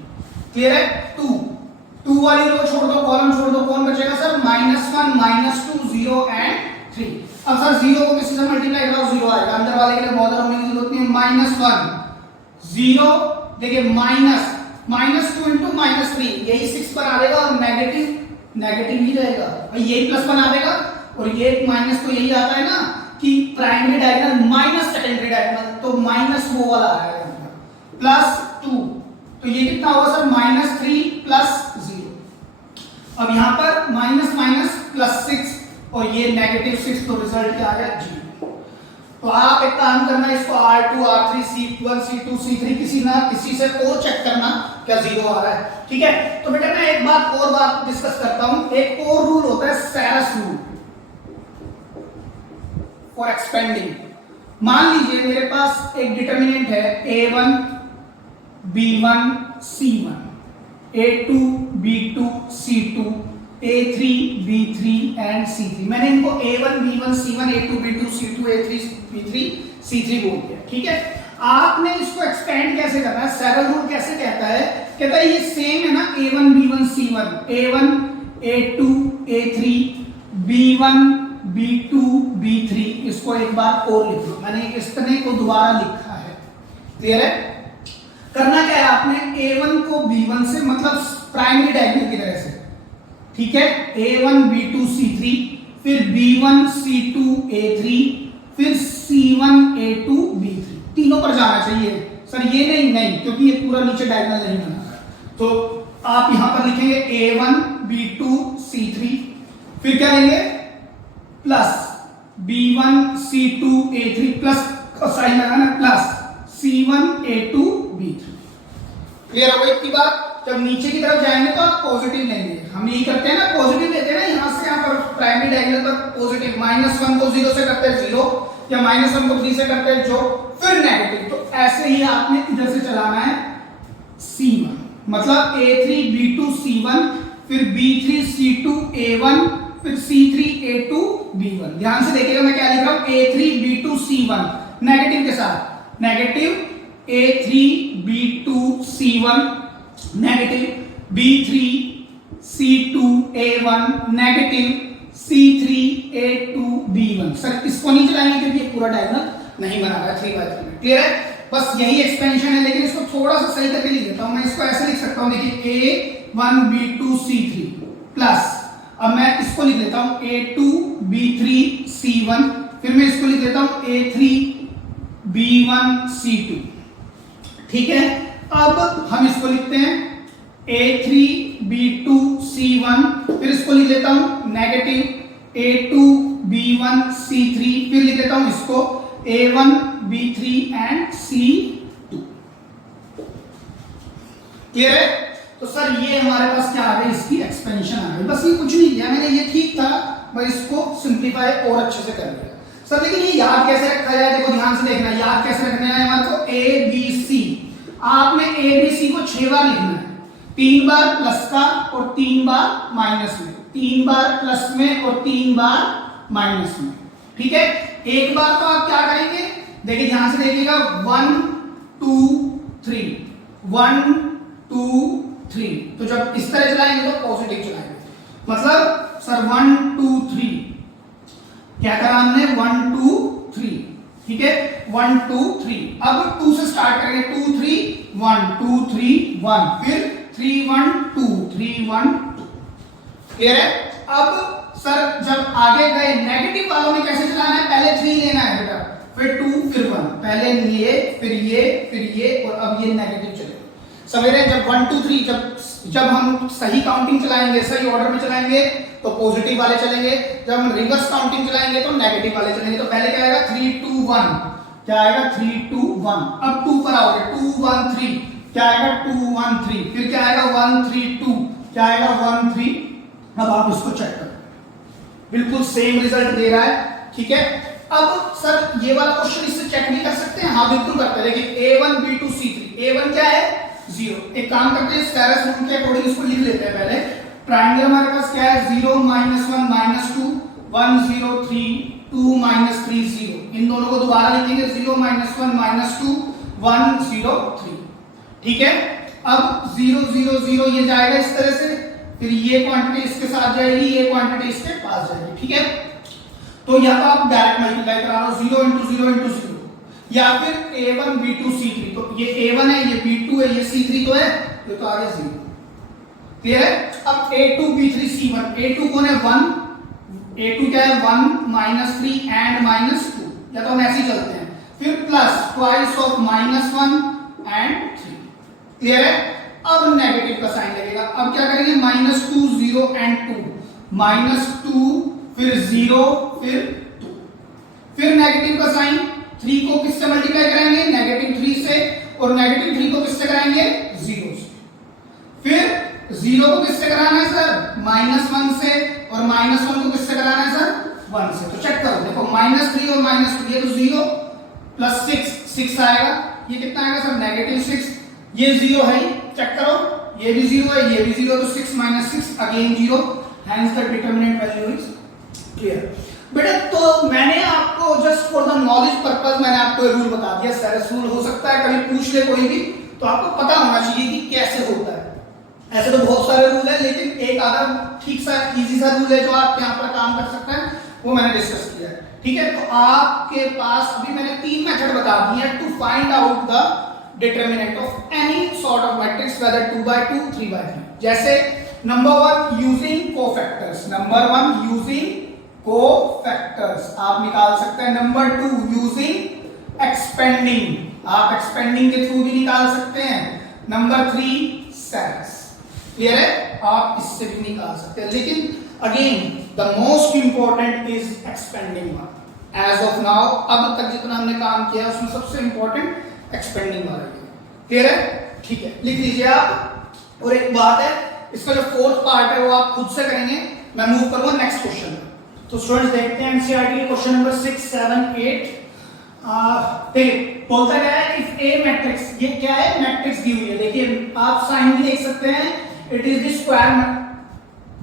क्लियर है, 2 वाली रो छोड़ दो, कॉलम छोड़ दो, कौन बचेगा सर -1 -2 0 एंड 3। अब सर 0 को किसी से मल्टीप्लाई करो 0 आएगा, अंदर वाले के लिए बॉदर होने की जरूरत नहीं है। -1 0 देखिए -2 इंटू -3 यही 6 पर आ जाएगा और नेगेटिव ही रहेगा भाई, यही प्लस बना देगा। और ये माइनस तो यही आता है ना कि primary diagonal minus secondary diagonal, तो माइनस वो वाला आएगा +2, तो ये कितना होगा सर -3 + 0। अब यहां पर माइनस माइनस +6 और ये -6, तो रिजल्ट क्या आ गया 0। तो आप एक काम करना, इसको R2 R3 C1 C2 C3 किसी से और चेक करना क्या 0 आ रहा है। ठीक है, तो बेटा मैं एक बात डिस्कस करता हूं। एक और रूल होता है सैरस रूल फॉर एक्सपेंडिंग। मान लीजिए मेरे पास एक डिटरमिनेंट है A1 B1 C1 A2 B2 C2 A3 B3 and C3। मैंने इनको A1 B1 C1 A2 B2 C2 A3 B3 C3 बोल दिया। ठीक है, आपने इसको एक्सपेंड कैसे करना है, सैरल रूल कैसे कहता है ये सेम है ना A1 B1 C1 A1 A2 A3 B1 B2 B3। इसको एक बार और लिख लो, मैंने इस तरह को दोबारा लिखा है। क्लियर है, करना क्या है आपने A1 को B1 से, मतलब प्राइमरी डायगोनल की तरह से। ठीक है, A1 B2 C3 फिर B1 C2 A3 फिर C1 A2 B3, तीनों पर जाना चाहिए सर। ये नहीं क्योंकि ये पूरा नीचे डायगोनल नहीं बना, तो आप यहां पर लिखेंगे A1 B2 C3 फिर क्या लेंगे plus B1 C2 A3 plus sign लगाना plus C1 A2 B3। Clear हो गई इतनी बात। जब नीचे की तरफ जाएंगे तो आप पॉजिटिव लेंगे, हम यही करते हैं ना, पॉजिटिव लेते हैं ना, यहां से यहां पर प्राइमरी डायगोनल पर पॉजिटिव, -1 को 0 से करते हैं 0 या -1 को 3 से करते हैं जो, फिर नेगेटिव। तो ऐसे ही आपने इधर से चलाना है C1, मतलब A3 B2 C1 फिर B3 C2 A1 फिर C3 A2 B1। ध्यान से देखिएगा मैं क्या लिख रहा हूं, A3 B2 C1 नेगेटिव के साथ, negative A3 B2 C1 negative B3 C2 A1 negative C3 A2 B1। Sir इसको नहीं चलाएंगे क्योंकि ये पूरा डायगोनल नहीं बना रहा है 3/3। क्लियर है, बस यही एक्सपेंशन है, लेकिन इसको थोड़ा सा सही करके लिख देता हूं। मैं इसको ऐसे लिख सकता हूं, देखिए A1 B2 C3 प्लस, अब मैं इसको लिख लेता हूं A2 B3 C1 फिर मैं इसको लिख देता हूं A3 B1 C2। ठीक है, अब हम इसको लिखते हैं A3 B2 C1 फिर इसको लिख लेता हूं नेगेटिव A2 B1 C3 फिर लिख लेता हूं इसको A1 B3 and C2। Clear है, तो सर ये हमारे पास क्या आ गई, इसकी एक्सपेंशन आ गई। बस ये कुछ नहीं किया मैंने, ये ठीक था, मैं इसको सिंप्लीफाई और अच्छे से कर लिया। सर लेकिन ये याद कैसे रखा जाए, देखो ध्यान से देखना, याद कैसे रखना है हमारे को ABC। आपने ABC को 6 बार लिखना है, 3 बार प्लस का और 3 बार माइनस में, 3 बार प्लस में और 3 बार माइनस में। ठीक है, एक बार तो आप क्या करेंगे, देखिए ध्यान से देखिएगा 1 2 3 1 2 3। तो जब इस तरह चलाएंगे तो पॉजिटिव चलाएंगे, मतलब सर 1 2 3 क्या करा हमने 1 2 3, ठीक है 1 2 3। अब 2 से स्टार्ट करेंगे 2 3 1 2 3 1, फिर 3 1 2 3 1 2। क्लियर है? अब सर जब आगे गए नेगेटिव वालों में कैसे चलाना है, पहले 3 लेना है बेटा, फिर 2 फिर 1, पहले ये फिर ये और अब ये नेगेटिव चलेगा। सवेरे जब 1 2 3 जब हम सही काउंटिंग चलाएंगे, सही ऑर्डर में चलाएंगे तो पॉजिटिव वाले चलेंगे, जब हम रिवर्स काउंटिंग चलाएंगे तो नेगेटिव वाले चलेंगे। तो पहले क्या आएगा 3 2 1, क्या आएगा 3 2 1। अब 2 पर आओगे 2 1 3, क्या आएगा 2 1 3, फिर क्या आएगा 1 3 2, क्या आएगा 1 3। अब आप इसको चेक करो, बिल्कुल सेम रिजल्ट दे रहा है, ठीक है। अब सर ये वाला क्वेश्चन इससे चेक नहीं कर सकते हैं? हाँ बिल्कुल करते हैं। देखिए A1 B2 C3, A1 क्या है 0। एक काम करते हैं स्क्वायर्स रूल के अकॉर्डिंग इसको लिख लेते हैं पहले। ट्रायंगल हमारे पास क्या है 0 -1 -2 1 0 3 2 -3 0। इन दोनों को दोबारा लिखेंगे 0 -1 -2 1 0 3, ठीक है। अब 0 0 0 ये जाएगा इस तरह से, फिर ये क्वांटिटी इसके साथ जाएगी, ये क्वांटिटी इसके पास जाएगी, ठीक है। तो या तो आप डायरेक्ट मल्टीप्लाई करा लो 0 × 0 × 0, या फिर A1 B2 C3। तो ये A1 है, ये B2 है, ये C3 तो है, ये तो आ गया 0। क्लियर है? अब A2 B3 C1, A2 कौन है 1, A2 क्या है 1 -3 and -2, या तो हम ऐसे ही चलते हैं, फिर plus twice of -1 and 3। Clear है? अब नेगेटिव का साइन लगेगा। अब क्या करेंगे -2 0 and 2, -2 फिर 0 फिर 2, फिर नेगेटिव का साइन 3 को किससे मल्टीप्लाई कराएंगे -3 से, और -3 को किससे कराएंगे 0 से, फिर 0 को किससे कराना है सर -1 से, और -1 को किससे कराना है सर 1 से। तो चेक करो, देखो -3 और -2, ये तो 0 प्लस 6 आएगा, ये कितना आएगा सर -6, ये 0 है, चेक करो ये भी 0 है, ये भी 0 है, तो 6 - 6 again 0, hence the determinant value is clear. बेटा तो मैंने आपको just for the knowledge purpose मैंने आपको ये रूल बता दिया, सरस रूल हो सकता है कभी पूछ ले कोई भी, तो आपको पता होना चाहिए कि कैसे होता है। ऐसे तो बहुत सारे रूल है, लेकिन एक आधा ठीक सा इजी सा रूल है जो आप यहाँ पर काम कर सकते हैं, वो मैंने डिस्कस किया है, ठीक है। तो आपके पास अभी मैंने 3 मेथड बता दी है to find out the determinant of any sort of matrix, whether 2/2 3/3। जैसे number 1 using cofactors, number 1 using cofactors आप निकाल सकते हैं। नंबर 2 यूजिंग एक्सपेंडिंग, आप एक्सपेंडिंग के थ्रू भी निकाल सकते हैं। नंबर 3 सेट्स, क्लियर है, आप इससे भी निकाल सकते हैं, लेकिन again the most important is expanding one. As of now अब तक जितना हमने काम किया है उसमें सबसे इंपॉर्टेंट एक्सपेंडिंग वाला है, क्लियर है, ठीक है, लिख लीजिए आप। और एक बात है, इसका जो 4th पार्ट है वो आप खुद से करेंगे, मैं मूव करूंगा नेक्स्ट क्वेश्चन। तो स्टूडेंट्स देखते हैं एनसीईआरटी क्वेश्चन नंबर 6 7 8। देखिए बोलता क्या है, इफ ए मैट्रिक्स, ये क्या है मैट्रिक्स दी हुई है, देखिए आप साइन भी देख सकते हैं, it is the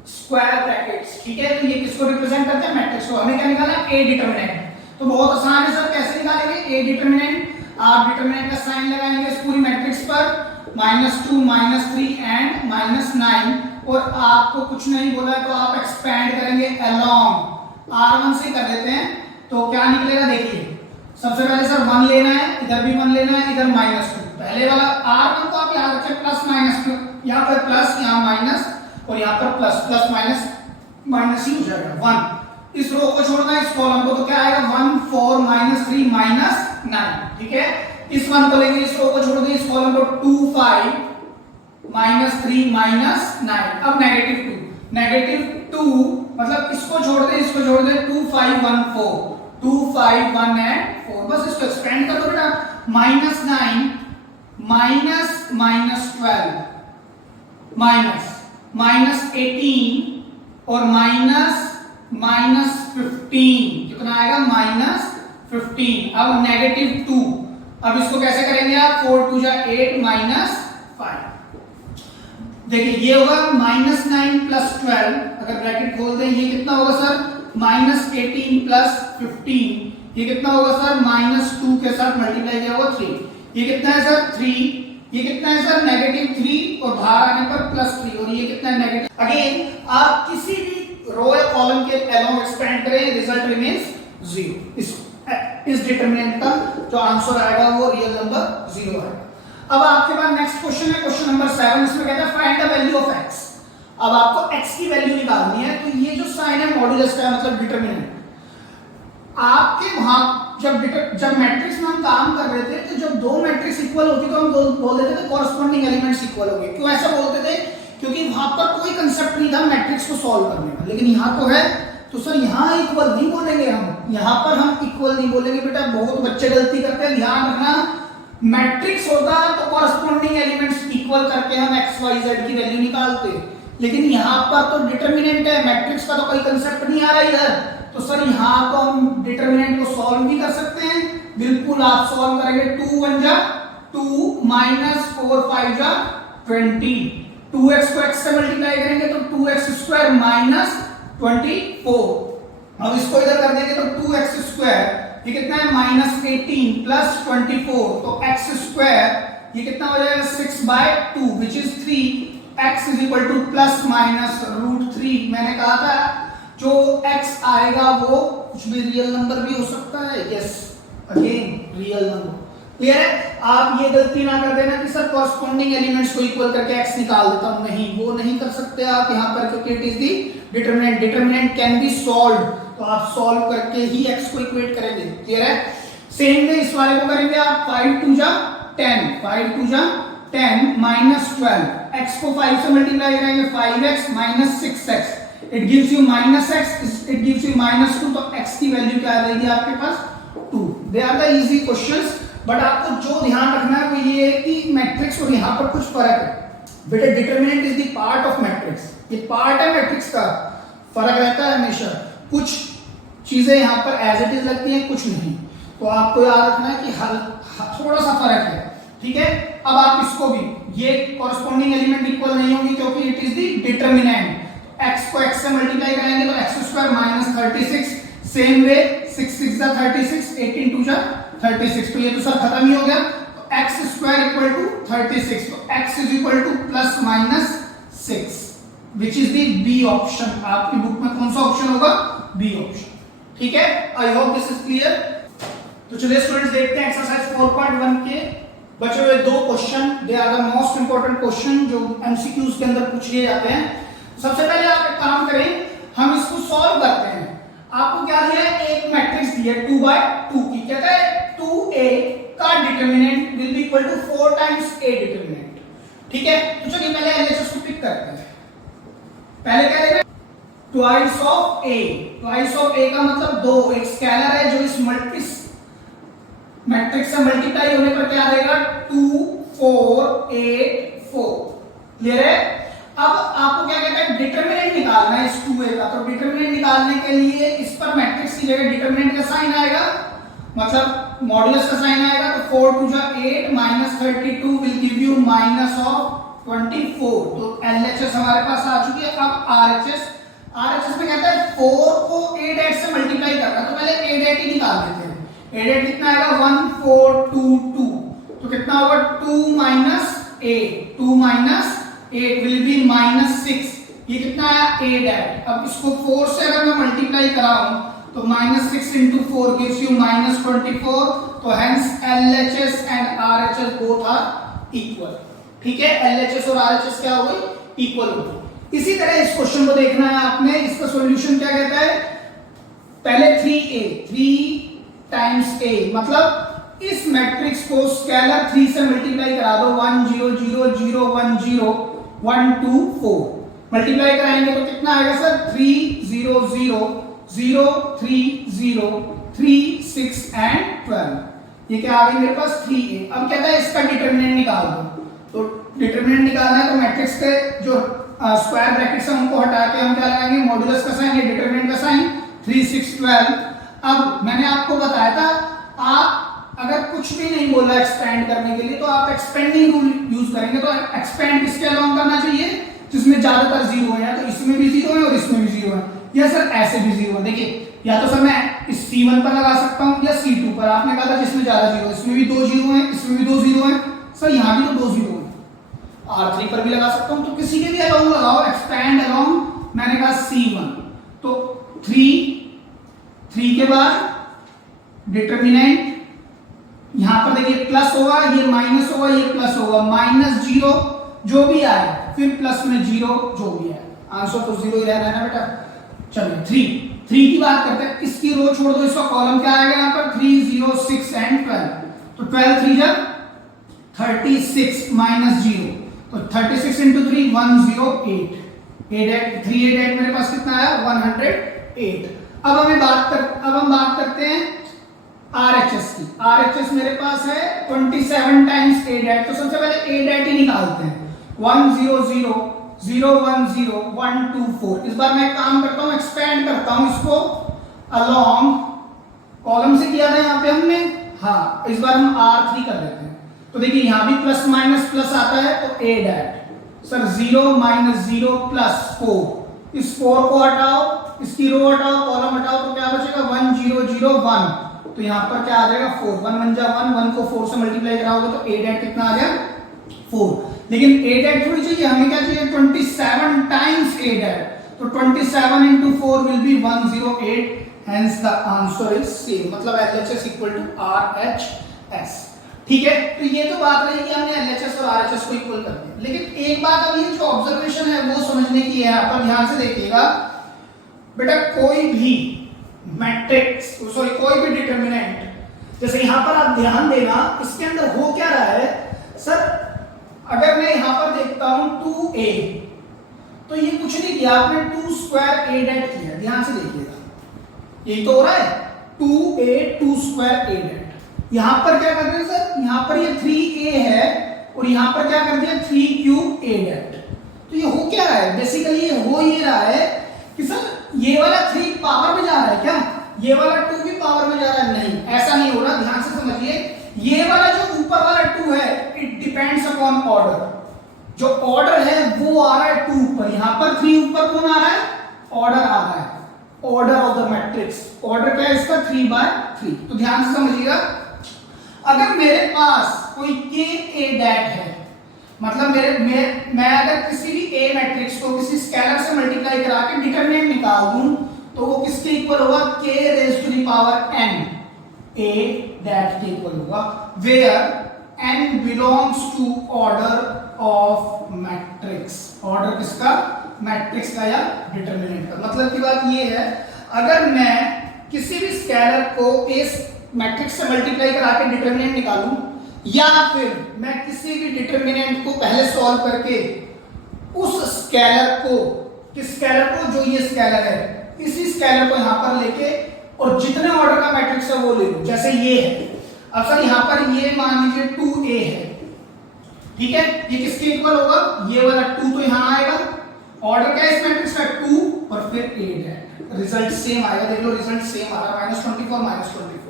square brackets, ठीक है। तो ये किसको रिप्रेजेंट करते हैं मैट्रिक्स को। हमें क्या निकालना है ए डिटरमिनेंट, तो बहुत आसान है सर, कैसे निकालेंगे ए डिटरमिनेंट, आप डिटरमिनेंट का साइन लगाएंगे इस पूरी मैट्रिक्स पर -2 -3 एंड -9, और आपको कुछ नहीं बोला है तो आप एक्सपेंड करेंगे अलोंग, R1 से कर देते हैं, तो क्या निकलेगा देखिए। सबसे पहले सर 1 लेना है, इधर भी 1 लेना है, इधर -2, पहले वाला R1 को आप याद रखें प्लस -2, यहाँ पर प्लस यहाँ माइनस, और यहाँ पर प्लस प्लस माइनस माइनस ही हो जाएगा 1। इस रो को छोड़ना है, इस कॉलम को, तो क्या आएगा 1 4 -3 -9, ठीक है। इस 1 को लेंगे, इस रो को छोड़ देंगे, इस कॉलम को 2 5 -3 -9। अब -2 मतलब इसको छोड़ दें, इसको छोड़ दें, 2 5 1 4 2 5 1 and 4, बस इसको एक्सपेंड कर दो बेटा। -9 -12 -18 और -15, कितना आएगा -15। अब -2, अब इसको कैसे करेंगे आप, 4 2 8 -5। देखिए ये होगा -9 + 12, अगर ब्रैकेट खोल दें ये कितना होगा सर -18 + 15, ये कितना होगा सर -2 के साथ मल्टीप्लाई किया होगा 3, ये कितना है सर 3 ये कितना है सर -3 और बाहर आने पर +3 और ये कितना है नेगेटिव। अगेन आप किसी भी रो या कॉलम के अलोंग एक्सपेंड करें रिजल्ट रिमेंस 0। इस डिटरमिनेंट का जो आंसर आएगा वो रियल नंबर 0 है। अब आपके पास नेक्स्ट क्वेश्चन है, क्वेश्चन नंबर 7। इसमें कहता है find the value of x। अब आपको x की वैल्यू निकालनी है, तो ये जो साइन है मॉड्यूलस का मतलब डिटरमिनेंट। आपके वहां जब मैट्रिक्स में हम काम कर रहे थे तो जब दो मैट्रिक्स इक्वल होती तो हम बोल देते थे कॉरस्पॉन्डिंग एलिमेंट्स इक्वल हो गए। क्यों ऐसा बोलते थे? क्योंकि वहां पर कोई कंसेप्ट नहीं था मैट्रिक्स को सॉल्व करने का, लेकिन यहाँ तो है। तो सर यहाँ इक्वल नहीं बोलेंगे हम, यहाँ पर हम इक्वल नहीं बोलेंगे बेटा। बहुत बच्चे गलती करते हैं, ध्यान रखना। मैट्रिक्स होता तो कॉरस्पॉन्डिंग एलिमेंट्स इक्वल करके हम x y z की वैल्यू निकालते, लेकिन यहाँ पर तो डिटरमिनेंट है, मैट्रिक्स का तो कोई कंसेप्ट नहीं आ रहा इधर। तो सर यहाँ तो हम डिटरमिनेंट को सॉल्व भी कर सकते हैं। बिल्कुल आप सॉल्व करेंगे। 2 1 जा 2 -4 5 जा 20। 2x को x से मल्टीप्लाई करेंगे तो 2x स्क्वायर -24। अब इसको इधर कर देंगे तो 2x स्क्वायर ये कितना है -18 प्लस 24, तो x स्क्वायर ये कितना हो जाएगा 6/2 which is 3। x is equal to plus minus √3। मैंने कहा था जो x आएगा वो कुछ भी रियल नंबर भी हो सकता है। Yes, again real number. Clear है? आप ये गलती ना कर देना कि सर कॉरस्पॉन्डिंग एलिमेंट्स को इक्वल करके x निकाल देता हूं। नहीं, वो नहीं कर सकते आप यहाँ पर, क्योंकि it is the determinant. Determinant can be solved, तो आप सॉल्व करके ही x को इक्वेट करेंगे। क्लियर है? सेम वे इस वाले को करेंगे आप। 5 2 जा 10 5 2 जा 10 -12। x को 5 से मल्टीप्लाई करेंगे 5x -6x it gives you -x, it gives you -2। तो x की वैल्यू क्या आ जाएगी आपके पास 2। They are the easy questions, but आपको जो ध्यान रखना है वो ये है कि मैट्रिक्स और यहाँ पर कुछ फर्क है बेटा। Determinant is the part of matrix, ये पार्ट है मैट्रिक्स का। फर्क रहता है हमेशा, कुछ चीजें यहाँ पर एज इट इज लगती हैं, कुछ नहीं। तो आपको याद रखना है कि थोड़ा सा फर्क है। ठीक है? अब आप इसको भी, ये कॉरस्पॉन्डिंग एलिमेंट इक्वल नहीं होंगे क्योंकि it is the determinant. x को x से मल्टीप्लाई करेंगे तो x स्क्वायर -36। सेम वे 6 6 जा 36 18 2 जा 36। तो ये तो सर खत्म ही हो गया। तो x स्क्वायर इक्वल टू 36, तो x is equal to plus minus 6 which is the B option. आपकी बुक में कौन सा ऑप्शन होगा? B option. ठीक है? I hope this is clear. तो चलिए स्टूडेंट्स देखते हैं एक्सरसाइज 4.1 के बचे हुए दो क्वेश्चन। They are the most important question जो एमसीक्यूज के अंदर पूछ लिए जाते हैं। सबसे पहले आप एक काम करें, हम इसको सॉल्व करते हैं। आपको क्या दिया है? एक मैट्रिक्स दिया है 2/2 की। कहता है 2a का determinant will be equal to 4 times a determinant. ठीक है? तो चलिए पहले एलएचएस को पिक करते हैं। पहले क्या लेंगे? Twice of a। Twice of a का मतलब 2, एक स्केलर है जो इस मैट्रिक्स से मल्टीप्लाई होने पर क्या देगा? 2 4 8 4। क्लियर है? अब आपको क्या कहता है? डिटरमिनेंट निकालना है इस 2a का। तो डिटरमिनेंट निकालने के लिए इस पर मैट्रिक्स की जगह डिटरमिनेंट का साइन आएगा, मतलब मॉड्यूलस का साइन आएगा। तो 4 2 जा 8 -32 विल गिव यू -24। तो एलएचएस हमारे पास आ चुकी है। अब आरएचएस में कहता है 4 को 8 से मल्टीप्लाई करना, तो पहले 8 ही निकाल देते हैं। 8 कितना आएगा? 1422। तो कितना होगा? 2 - 8 2 - 8 विल बी -6। ये कितना आया? 8। अब इसको 4 से अगर मैं मल्टीप्लाई कराऊं तो -6 × 4 गिव्स यू -24। तो hence LHS and RHS both are equal. ठीक है? LHS और RHS क्या हो गई? इक्वल हो गई। इसी तरह इस क्वेश्चन को देखना है आपने। इसका सॉल्यूशन क्या कहता है? पहले 3a 3 टाइम्स a, मतलब इस मैट्रिक्स को स्केलर 3 से मल्टीप्लाई करा दो। 1 0 0 0 1 0 1 2 4 मल्टीप्लाई कराएंगे तो कितना आएगा सर? 3 0 0 0 3 0 3 6 एंड 12। ये क्या आ गई मेरे पास? 3a। अब कहता है इसका डिटरमिनेंट निकाल दो। तो डिटरमिनेंट निकालना है तो मैट्रिक्स के जो स्क्वायर ब्रैकेट से उनको हटा के हम क्या लगाएंगे? मॉड्यूलस का साइन या डिटरमिनेंट का साइन। 3 6 12। अब मैंने आपको बताया था, आप अगर कुछ भी नहीं बोला एक्सपेंड करने के लिए तो आप एक्सपेंडिंग रूल यूज करेंगे। तो एक्सपेंड किसके अलोंग करना चाहिए? जिसमें ज्यादातर 0 है। तो इसमें भी 0 है और इसमें भी 0 है, या सर ऐसे भी 0 है। देखिए, या तो सर मैं इस C1 पर लगा सकता हूं या C2 पर। आपने कहा था जिसमें ज्यादा 0 है, इसमें भी 2 0 है, इसमें भी 2 0 है। सर यहाँ भी तो 2 R3 पर भी लगा सकता हूं, तो किसी के भी अलोंग लगाओ, एक्सपैंड अलोंग, मैंने कहा C1, तो 3 के बाद डिटर्मिनेंट, यहां पर देखिए प्लस होगा, ये माइनस होगा, ये प्लस होगा, -0 जो भी आए, फिर प्लस में 0 जो भी आए, आंसर तो 0 ही रहना है ना बेटा। चलिए 3 की बात करते हैं, इसकी रो छोड़ दो, इसका कॉलम क्या आएगा यहाँ पर 3, 0, 6 एंड 12, तो 12 3 जा 36 -0, तो 36 into 3 108, 388 मेरे पास कितना आया 108। अब हम बात करते हैं RHS की। RHS मेरे पास है 27 टाइम्स A डैट, तो सबसे पहले A डैट ही निकालते हैं, 1 0 0 0 1 0 1 2 4। इस बार मैं काम करता हूं, एक्सपेंड करता हूं इसको अलोंग, कॉलम से किया था यहाँ पे हमने, हाँ इस बार हम R3 कर देते हैं, तो देखिए यहां भी प्लस माइनस प्लस आता है, तो A डैट सर 0 -0 + 4, इस 4 को हटाओ, इसकी रो हटाओ, कॉलम हटाओ, तो क्या बचेगा 1 0 0 1, तो यहां पर क्या आ जाएगा 4, 1 1 जा 1, 1 को 4 से मल्टीप्लाई कराओगे तो A डैट कितना आ गया 4। लेकिन A डैट थोड़ी चाहिए, हमें क्या चाहिए 27 टाइम्स A डैट, तो 27 into 4 will be 108, hence the answer is same, मतलब LHS equal to RHS। ठीक है, तो ये तो बात रही कि हमने LHS और RHS को इक्वल कर दिया, लेकिन एक बात अभी जो ऑब्जर्वेशन है वो समझने की है, आप ध्यान से देखिएगा बेटा, कोई भी मैट्रिक्स, सॉरी कोई भी डिटरमिनेंट, जैसे यहां पर आप ध्यान देना, इसके अंदर हो क्या रहा है सर, अगर मैं यहां पर देखता हूं 2A, तो ये कुछ नहीं किया आपने, 2 स्क्वायर A डैट किया, ध्यान से देखिएगा, यही तो हो रहा है 2A 2 स्क्वायर A डैट। यहां पर क्या कर रहे हैं सर, यहां पर ये 3A है और यहां पर क्या कर दिया 3 A डैट, तो ये हो क्या रहा है, बेसिकली ये हो ये रहा है कि सर ये वाला 3 पावर में जा रहा है क्या, ये वाला 2 भी पावर में जा रहा है, नहीं ऐसा नहीं हो रहा, ध्यान से समझिए, ये वाला जो ऊपर वाला 2 है इट डिपेंड्स अपॉन ऑर्डर, जो ऑर्डर है वो आ रहा है 2 पर, यहां पर 3 ऊपर कौन आ रहा है, ऑर्डर आ रहा है, order of the matrix, order क्या है इसका 3/3। तो ध्यान से समझिएगा, अगर मेरे पास कोई K A डैट है, मतलब मैं अगर किसी भी A मैट्रिक्स को किसी स्केलर से मल्टीप्लाई करा के डिटरमिनेंट निकाल दूं, तो वो किसके इक्वल होगा, K raised to the power n, A that के इक्वल होगा, where n belongs to order of matrix, order किसका, मैट्रिक्स का या डिटरमिनेंट का। मतलब की बात ये है, अगर मैं किसी भी स्केलर को इस मैट्रिक्स से मल्टीप्लाई करा के डिटरमिनेंट निकालूं, या फिर मैं किसी भी डिटरमिनेंट को पहले सॉल्व करके उस स्केलर को, किस स्केलर को, जो ये स्केलर है, इसी स्केलर को यहां पर लेके और जितने ऑर्डर का मैट्रिक्स है वो ले लूं, जैसे ये है, अब सर यहां पर ये मान लीजिए 2A है, ठीक है, ये किसके इक्वल होगा, ये वाला 2 तो यहां आएगा, ऑर्डर क्या है इस मैट्रिक्स का 2 और फिर A डैट, रिजल्ट सेम आएगा, देख लो रिजल्ट सेम आ रहा है, -24 -24।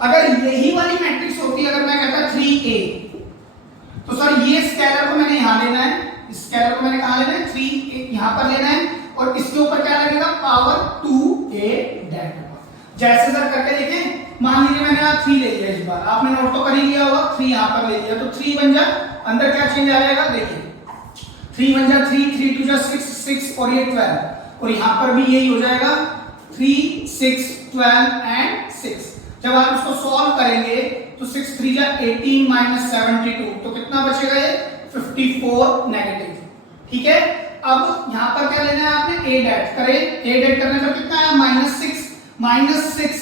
अगर यही वाली मैट्रिक्स होती, अगर मैं कहता 3A, तो सर ये स्केलर को मैंने यहां लेना है, इस स्केलर को मैंने कहां लेना है 3A यहां पर लेना है, और इसके ऊपर क्या लगेगा पावर 2A डैट। जैसे सर करके देखें, मान लीजिए मैंने यहां 3 ले लिया, इस बार आपने नोट तो कर ही लिया होगा, 3 यहां पर ले लिया, तो 3 बन जा, अंदर क्या चेंज आ जाएगा, देखिए 3 बन जा 3, 3 2 जा 6 6 और ये 12, और यहां पर भी यही हो जाएगा 3 6 12 एंड 6। जब आप इसको सॉल्व करेंगे तो 6 3 जा 18 -72, तो कितना बचेगा ये 54 नेगेटिव, ठीक है। अब यहां पर क्या लेना है आपने, A डैट करें, A डैट करने पर कितना है -6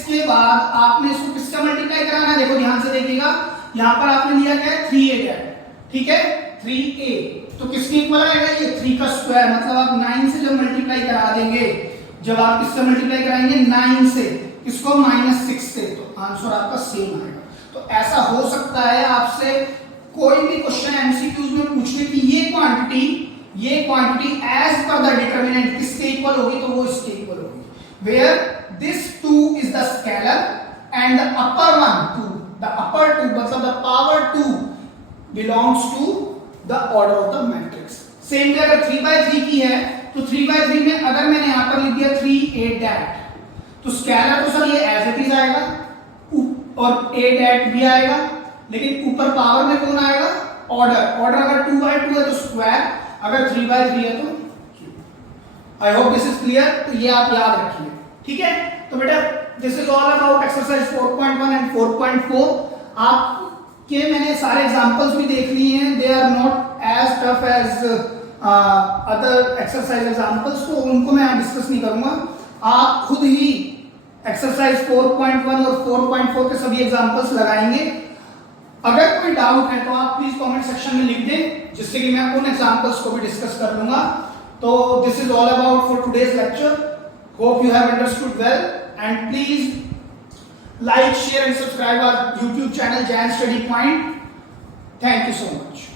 के बाद आपने इसको किससे मल्टीप्लाई कराना है, देखो ध्यान से देखिएगा, यहां पर आपने लिया क्या है 3A डैट, ठीक है 3A, तो किसके इक्वल आएगा ये 3 का स्क्वायर, मतलब आप 9 से जब मल्टीप्लाई करा देंगे, जब आप किससे मल्टीप्लाई कराएंगे 9 से, इसको -6 से, तो आंसर आपका सेम आएगा। तो ऐसा हो सकता है आपसे कोई भी क्वेश्चन एमसीक्यूज में पूछने की ये quantity as per the determinant किसके इक्वल होगी, तो वो इसके इक्वल होगी, where this 2 is the scalar and the upper one 2, the upper 2 मतलब the power 2 belongs to the order of the matrix. Same way अगर 3/3 की है, तो 3/3 में अगर मैंने यहां पर लिख दिया 3A डैट, तो स्केलर तो सर ये एज इट इज आएगा और A डैट भी आएगा, लेकिन ऊपर पावर में कौन आएगा ऑर्डर अगर 2x2 है तो स्क्वायर, अगर 3x3 है तो I hope this is clear. तो ये आप याद रखिए, ठीक है। तो बेटा this is all about exercise 4.1 and 4.4। आपके मैंने सारे एग्जांपल्स भी देख लिए हैं, they are not as tough as other exercise examples, तो उनको मैं डिस्कस नहीं करूंगा। आप खुद ही एक्सरसाइज 4.1 और 4.4 के सभी एग्जांपल्स लगाएंगे। अगर कोई डाउट है तो आप प्लीज कमेंट सेक्शन में लिख दें, जिससे कि मैं उन एग्जांपल्स को भी डिस्कस कर लूंगा। तो this is all about for today's lecture. Hope you have understood well and please like, share and subscribe our YouTube channel Jan Study Point. Thank you so much.